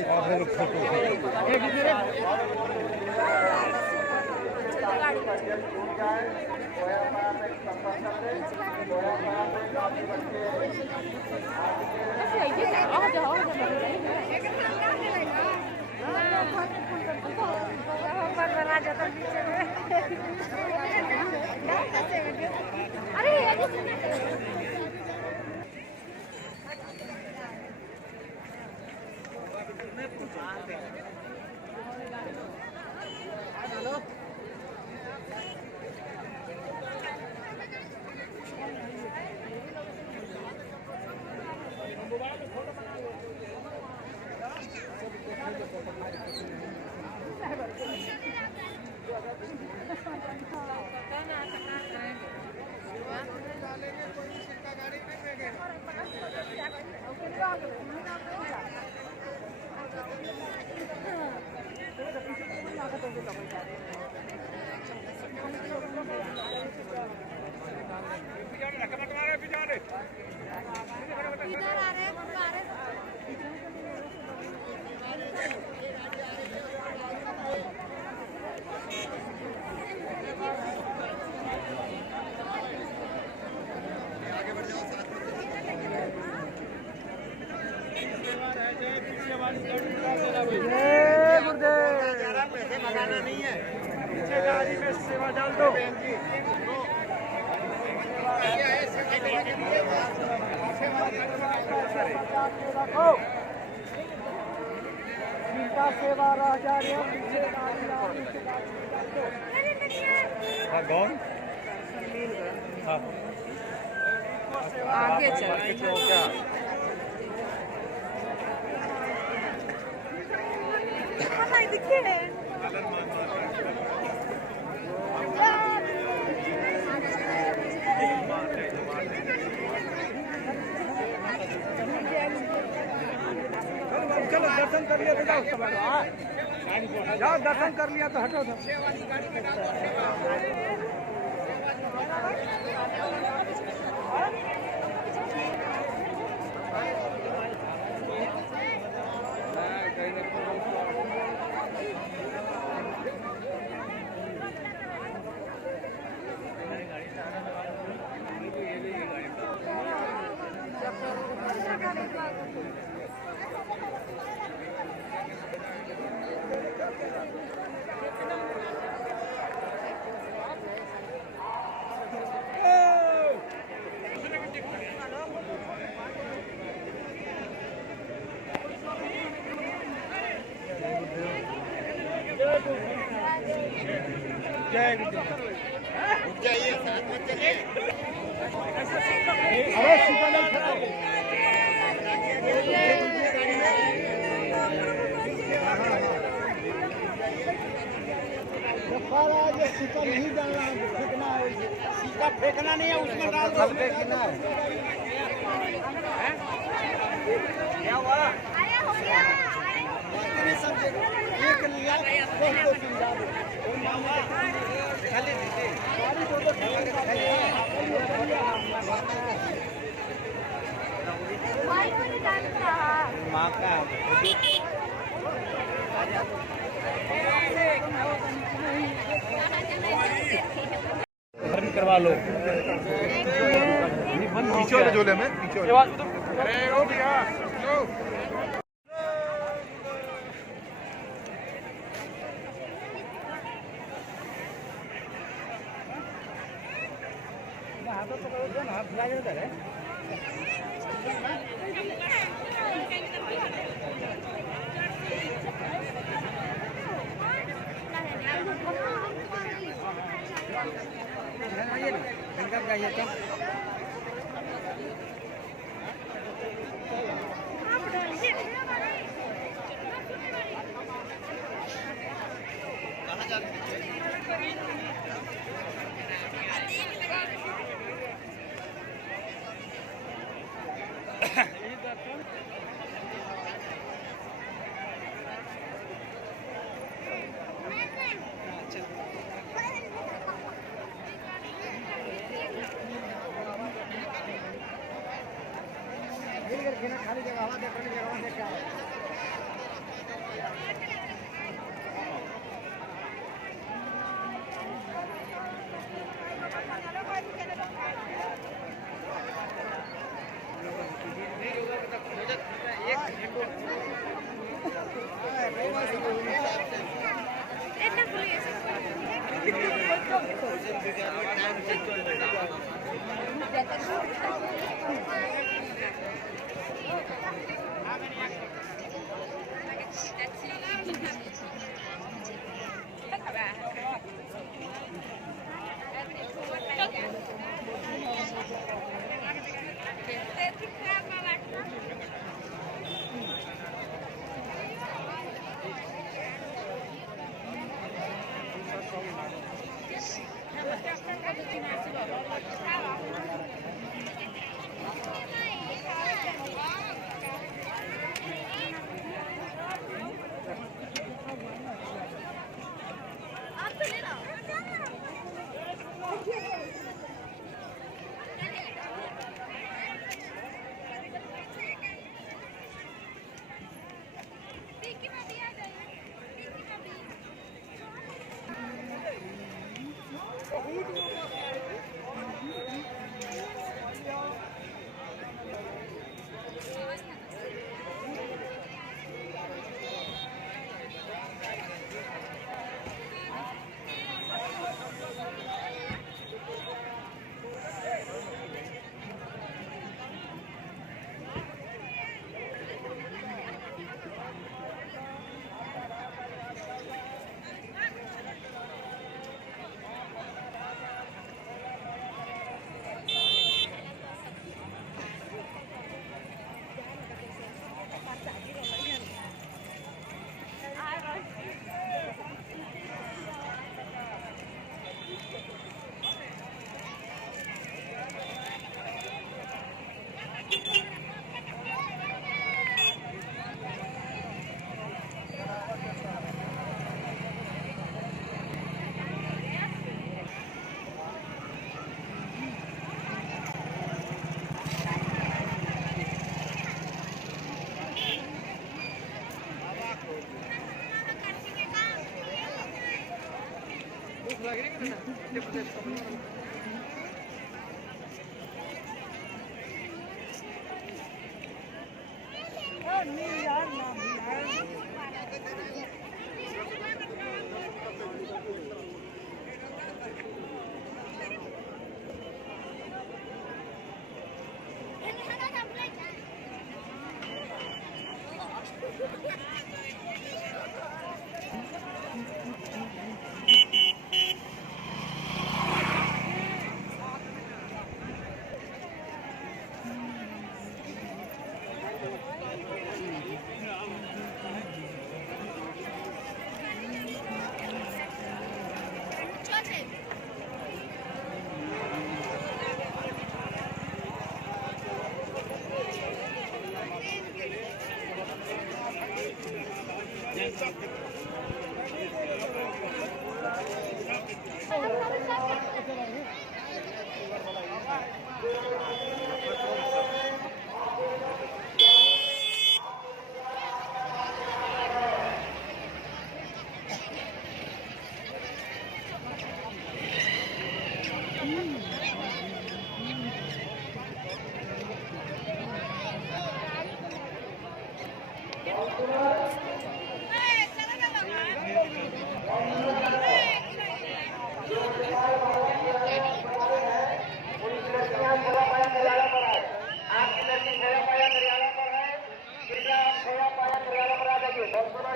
गाड़ी में सेवा डाल दो। सेवा रह जा रही आगे चल चलो दर्शन कर लिया तो जाओ दर्शन कर लिया तो हटो। नहीं डालना फेंकना है, सीधा फेंकना नहीं है, उसमें डाल दो। फेंकना है। क्या हुआ? हो गया। एक लिया, दो समझा दो। खाली दीजिए। माँ का करवा लो। पीछे झोले में पीछे। अरे ओ भैया लो। हाथ पकड़ो दो ना, हाथ भिड़ा जाता है। खाली जगह हवा देखने जगह देख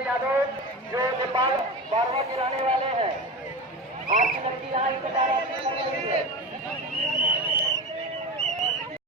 यादव जो नेपाल बारवा गिराने वाले हैं